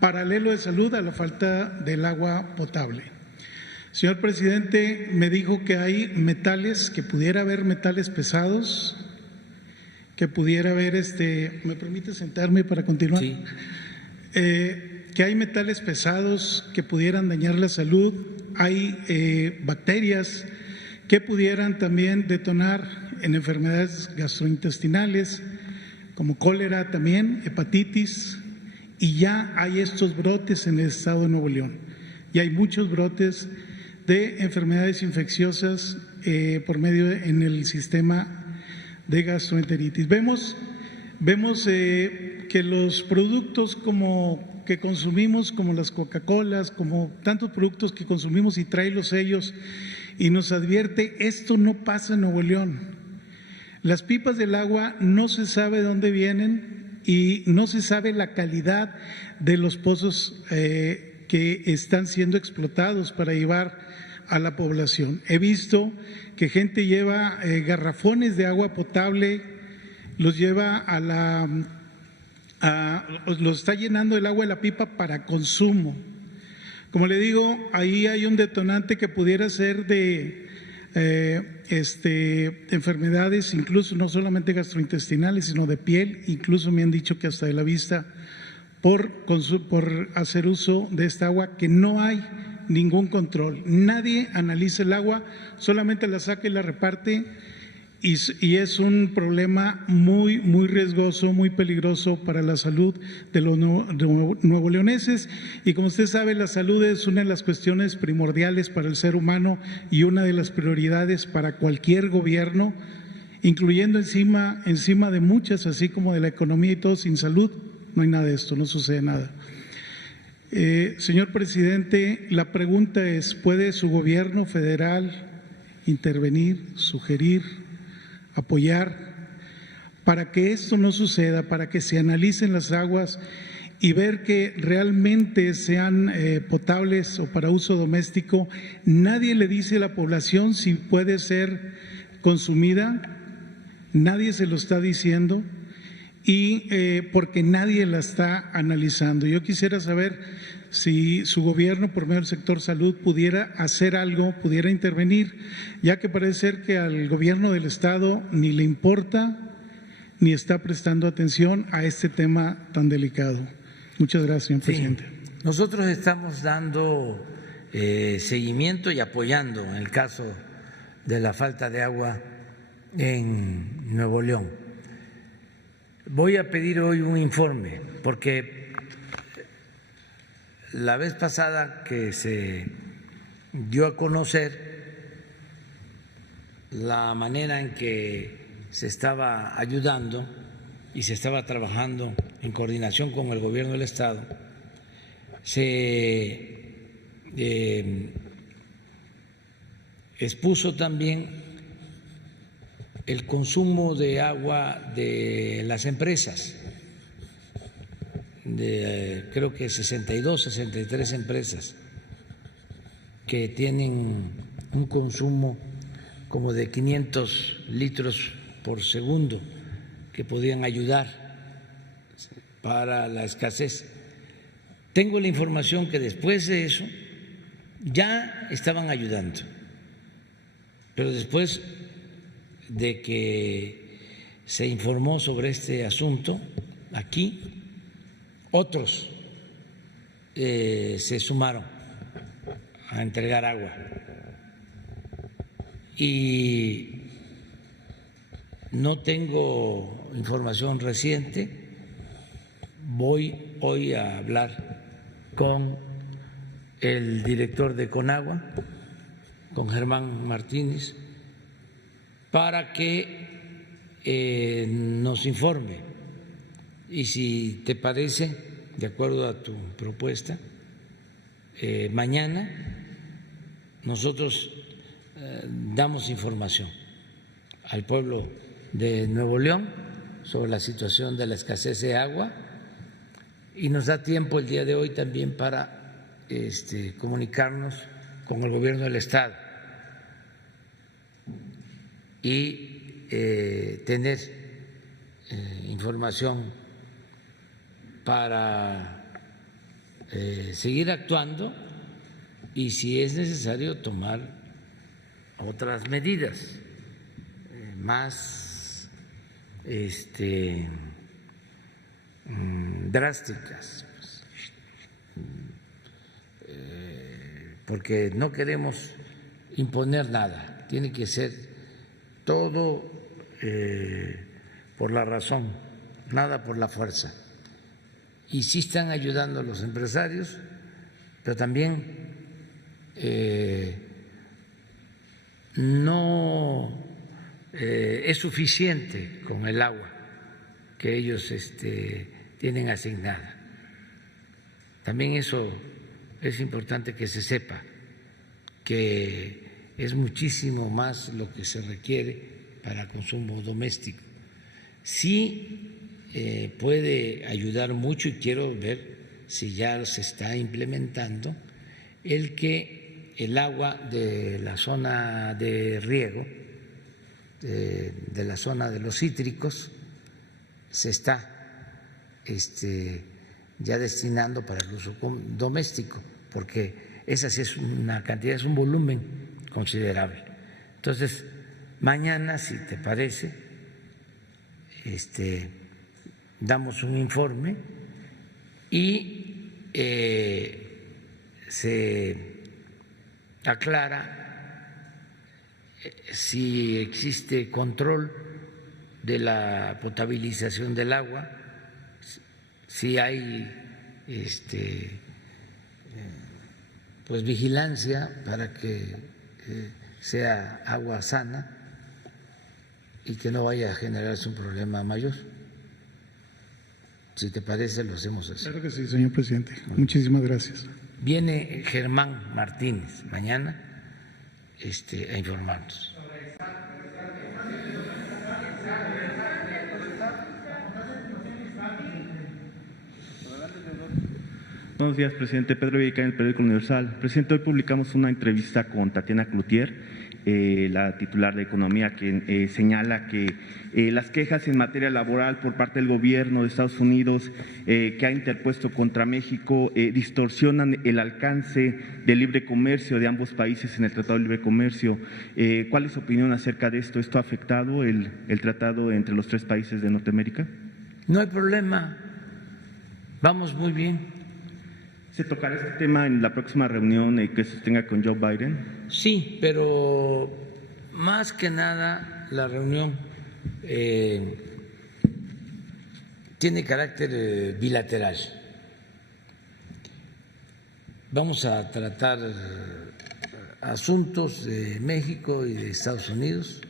paralelo de salud a la falta del agua potable. Señor presidente, me dijo que hay metales, que pudiera haber metales pesados, que pudiera haber, ¿me permite sentarme para continuar? Sí. Que hay metales pesados que pudieran dañar la salud, hay bacterias que pudieran también detonar en enfermedades gastrointestinales, como cólera también, hepatitis, y ya hay estos brotes en el estado de Nuevo León. Y hay muchos brotes de enfermedades infecciosas en el sistema de gastroenteritis. Vemos que los productos que consumimos, como las Coca-Colas, como tantos productos que consumimos y trae los sellos y nos advierte, esto no pasa en Nuevo León. Las pipas del agua no se sabe de dónde vienen y no se sabe la calidad de los pozos que están siendo explotados para llevar a la población. He visto que gente lleva garrafones de agua potable, los lleva los está llenando el agua de la pipa para consumo. Como le digo, ahí hay un detonante que pudiera ser de enfermedades, incluso no solamente gastrointestinales, sino de piel, incluso me han dicho que hasta de la vista, por hacer uso de esta agua, que no hay ningún control. Nadie analiza el agua, solamente la saca y la reparte y es un problema muy, muy riesgoso, muy peligroso para la salud de los nuevoleoneses. Y como usted sabe, la salud es una de las cuestiones primordiales para el ser humano y una de las prioridades para cualquier gobierno, incluyendo encima de muchas, así como de la economía y todo. Sin salud no hay nada de esto, no sucede nada. Señor presidente, la pregunta es: ¿puede su gobierno federal intervenir, sugerir, apoyar para que esto no suceda, para que se analicen las aguas y ver que realmente sean potables o para uso doméstico? Nadie le dice a la población si puede ser consumida, nadie se lo está diciendo, y porque nadie la está analizando. Yo quisiera saber si su gobierno, por medio del sector salud, pudiera hacer algo, pudiera intervenir, ya que parece ser que al gobierno del Estado ni le importa ni está prestando atención a este tema tan delicado. Muchas gracias, señor presidente. Nosotros estamos dando seguimiento y apoyando en el caso de la falta de agua en Nuevo León. Voy a pedir hoy un informe, porque la vez pasada que se dio a conocer la manera en que se estaba ayudando y se estaba trabajando en coordinación con el gobierno del Estado, se expuso también el consumo de agua de las empresas, de creo que 62, 63 empresas que tienen un consumo como de 500 litros por segundo, que podían ayudar para la escasez. Tengo la información que después de eso ya estaban ayudando, pero después de que se informó sobre este asunto aquí, otros se sumaron a entregar agua. Y no tengo información reciente. Voy hoy a hablar con el director de Conagua, con Germán Martínez, para que nos informe. Y si te parece, de acuerdo a tu propuesta, mañana nosotros damos información al pueblo de Nuevo León sobre la situación de la escasez de agua, y nos da tiempo el día de hoy también para comunicarnos con el gobierno del Estado y tener información para seguir actuando y, si es necesario, tomar otras medidas más drásticas, porque no queremos imponer nada, tiene que ser todo por la razón, nada por la fuerza. Y sí están ayudando a los empresarios, pero también no es suficiente con el agua que ellos tienen asignada. También eso es importante que se sepa, que es muchísimo más lo que se requiere para consumo doméstico. Sí puede ayudar mucho, y quiero ver si ya se está implementando, el que el agua de la zona de riego, de la zona de los cítricos, se está ya destinando para el uso doméstico, porque esa sí es una cantidad, es un volumen considerable. Entonces, mañana, si te parece, damos un informe y se aclara si existe control de la potabilización del agua, si hay pues vigilancia para que sea agua sana y que no vaya a generarse un problema mayor. Si te parece, lo hacemos así. Claro que sí, señor presidente. Muchísimas gracias. Viene Germán Martínez mañana a informarnos. Buenos días, presidente. Pedro Villica, en el periódico Universal. Presidente, hoy publicamos una entrevista con Tatiana Cloutier, la titular de Economía, quien señala que las quejas en materia laboral por parte del gobierno de Estados Unidos que ha interpuesto contra México distorsionan el alcance del libre comercio de ambos países en el Tratado de Libre Comercio. ¿Cuál es su opinión acerca de esto? ¿Esto ha afectado el tratado entre los tres países de Norteamérica? No hay problema. Vamos muy bien. ¿Se tocará este tema en la próxima reunión que se sostenga con Joe Biden? Sí, pero más que nada la reunión tiene carácter bilateral. Vamos a tratar asuntos de México y de Estados Unidos.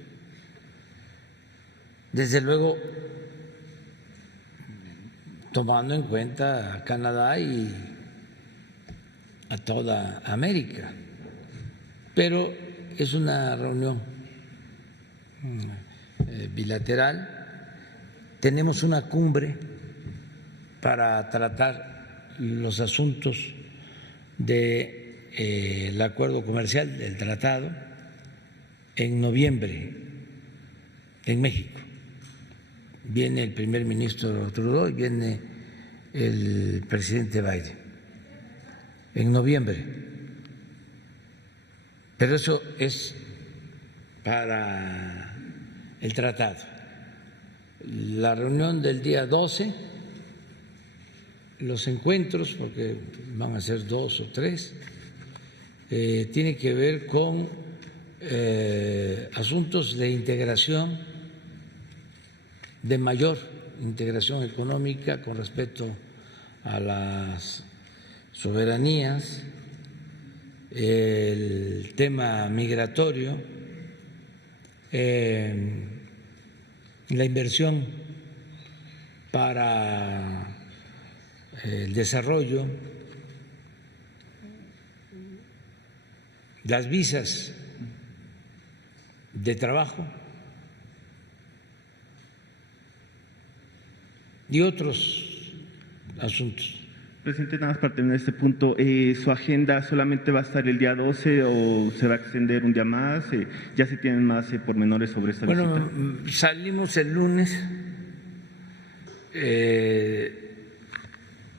Desde luego, tomando en cuenta a Canadá y a toda América, pero es una reunión bilateral. Tenemos una cumbre para tratar los asuntos del acuerdo comercial, del tratado, en noviembre en México. Viene el primer ministro Trudeau y viene el presidente Biden en noviembre, pero eso es para el tratado. La reunión del día 12, los encuentros, porque van a ser 2 o 3, tiene que ver con asuntos de integración, de mayor integración económica con respecto a las soberanías, el tema migratorio, la inversión para el desarrollo, las visas de trabajo y otros asuntos. Presidente, nada más para terminar este punto, ¿su agenda solamente va a estar el día 12 o se va a extender un día más? ¿Ya se tienen más pormenores sobre esta visita? Bueno, salimos el lunes,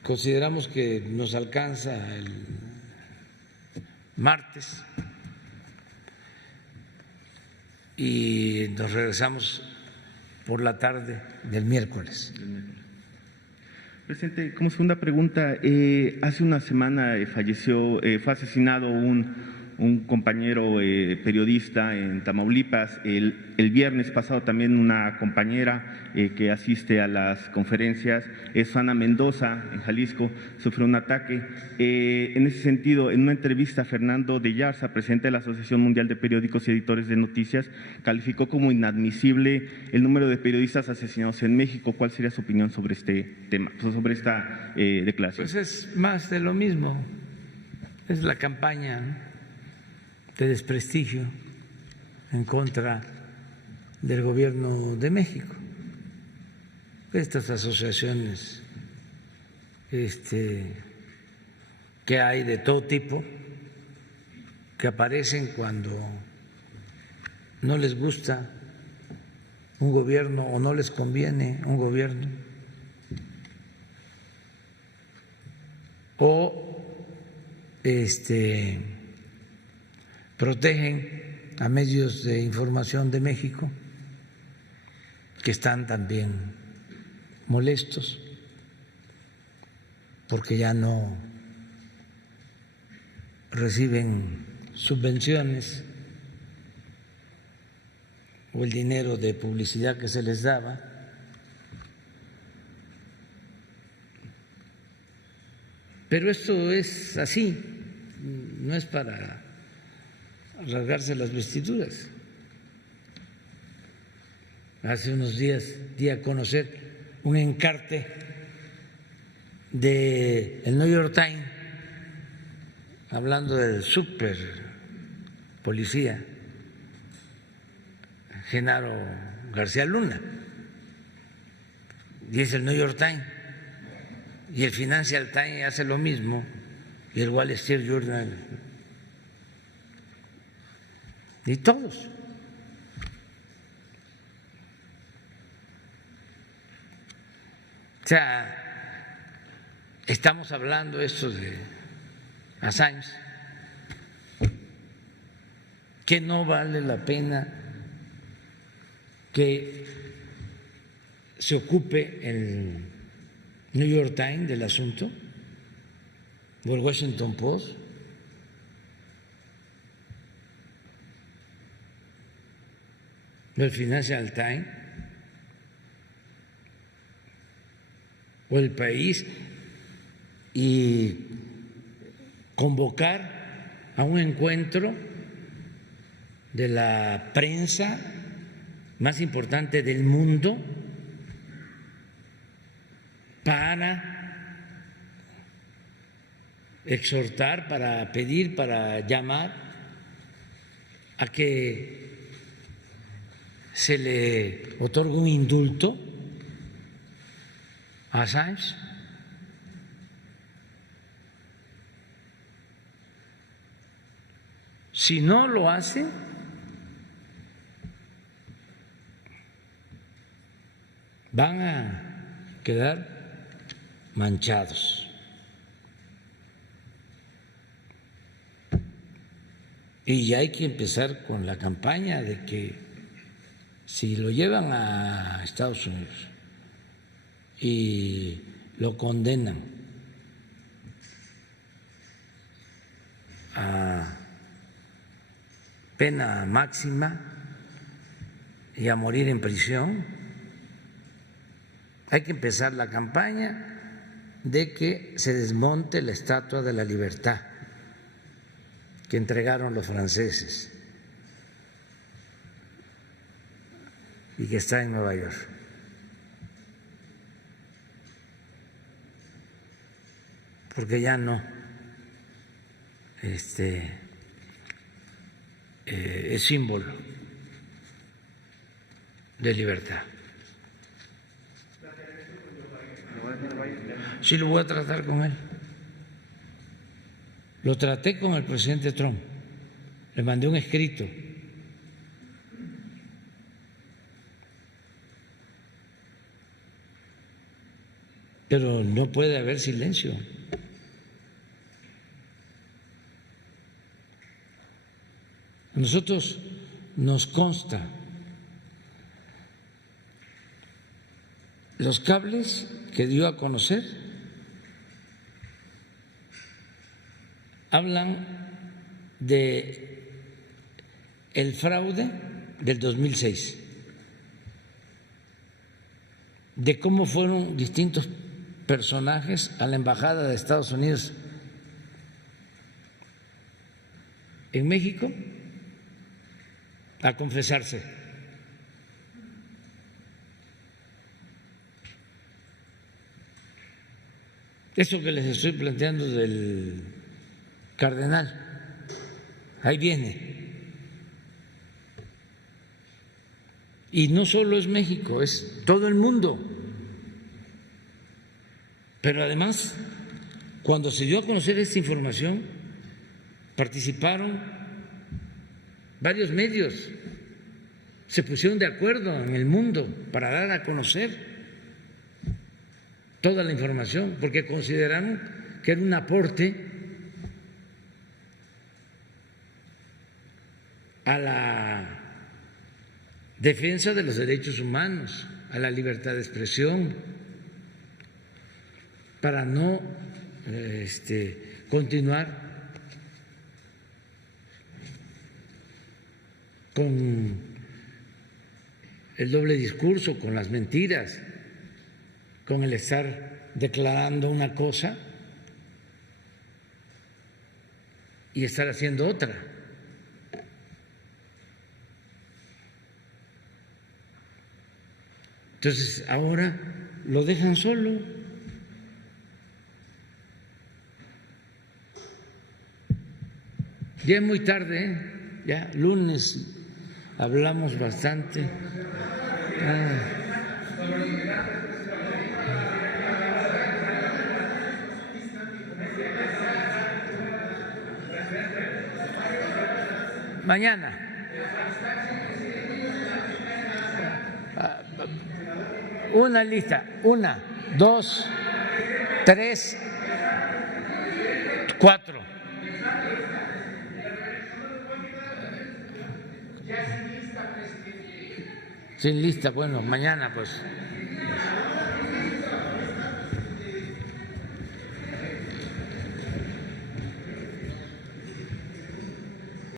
consideramos que nos alcanza el martes y nos regresamos por la tarde del miércoles. Presidente, como segunda pregunta, hace una semana fue asesinado un compañero periodista en Tamaulipas. El viernes pasado también una compañera que asiste a las conferencias, Susana Mendoza, en Jalisco, sufrió un ataque. En ese sentido, en una entrevista, Fernando de Yarza, presidente de la Asociación Mundial de Periódicos y Editores de Noticias, calificó como inadmisible el número de periodistas asesinados en México. ¿Cuál sería su opinión sobre este tema, sobre esta declaración? Pues es más de lo mismo, es la campaña, ¿no?, de desprestigio en contra del gobierno de México. Estas asociaciones que hay de todo tipo, que aparecen cuando no les gusta un gobierno o no les conviene un gobierno, o protegen a medios de información de México que están también molestos porque ya no reciben subvenciones o el dinero de publicidad que se les daba. Pero esto es así, no es para rasgarse las vestiduras. Hace unos días di a conocer un encarte del New York Times hablando del super policía Genaro García Luna, y es el New York Times, y el Financial Times hace lo mismo, y el Wall Street Journal, y todos. O sea, estamos hablando esto de Assange, que no vale la pena que se ocupe el New York Times del asunto o el Washington Post. O el Financial Times o El País, y convocar a un encuentro de la prensa más importante del mundo para exhortar, para pedir, para llamar a que se le otorgue un indulto a Assange. Si no lo hace, van a quedar manchados. Y hay que empezar con la campaña de que si lo llevan a Estados Unidos y lo condenan a pena máxima y a morir en prisión, hay que empezar la campaña de que se desmonte la Estatua de la Libertad que entregaron los franceses y que está en Nueva York. Porque ya no es símbolo de libertad. Sí, lo voy a tratar con él. Lo traté con el presidente Trump, le mandé un escrito. Pero no puede haber silencio. A nosotros nos consta los cables que dio a conocer hablan de el fraude del 2006, de cómo fueron distintos personajes a la embajada de Estados Unidos en México a confesarse. Eso que les estoy planteando del cardenal, ahí viene. Y no solo es México, es todo el mundo. Pero además, cuando se dio a conocer esta información, participaron varios medios, se pusieron de acuerdo en el mundo para dar a conocer toda la información, porque consideraron que era un aporte a la defensa de los derechos humanos, a la libertad de expresión, para no continuar con el doble discurso, con las mentiras, con el estar declarando una cosa y estar haciendo otra. Entonces ahora lo dejan solo. Ya es muy tarde, ¿eh? Ya lunes hablamos bastante. Mañana. Una lista, 1, 2, 3, 4. Sin lista, bueno, mañana pues.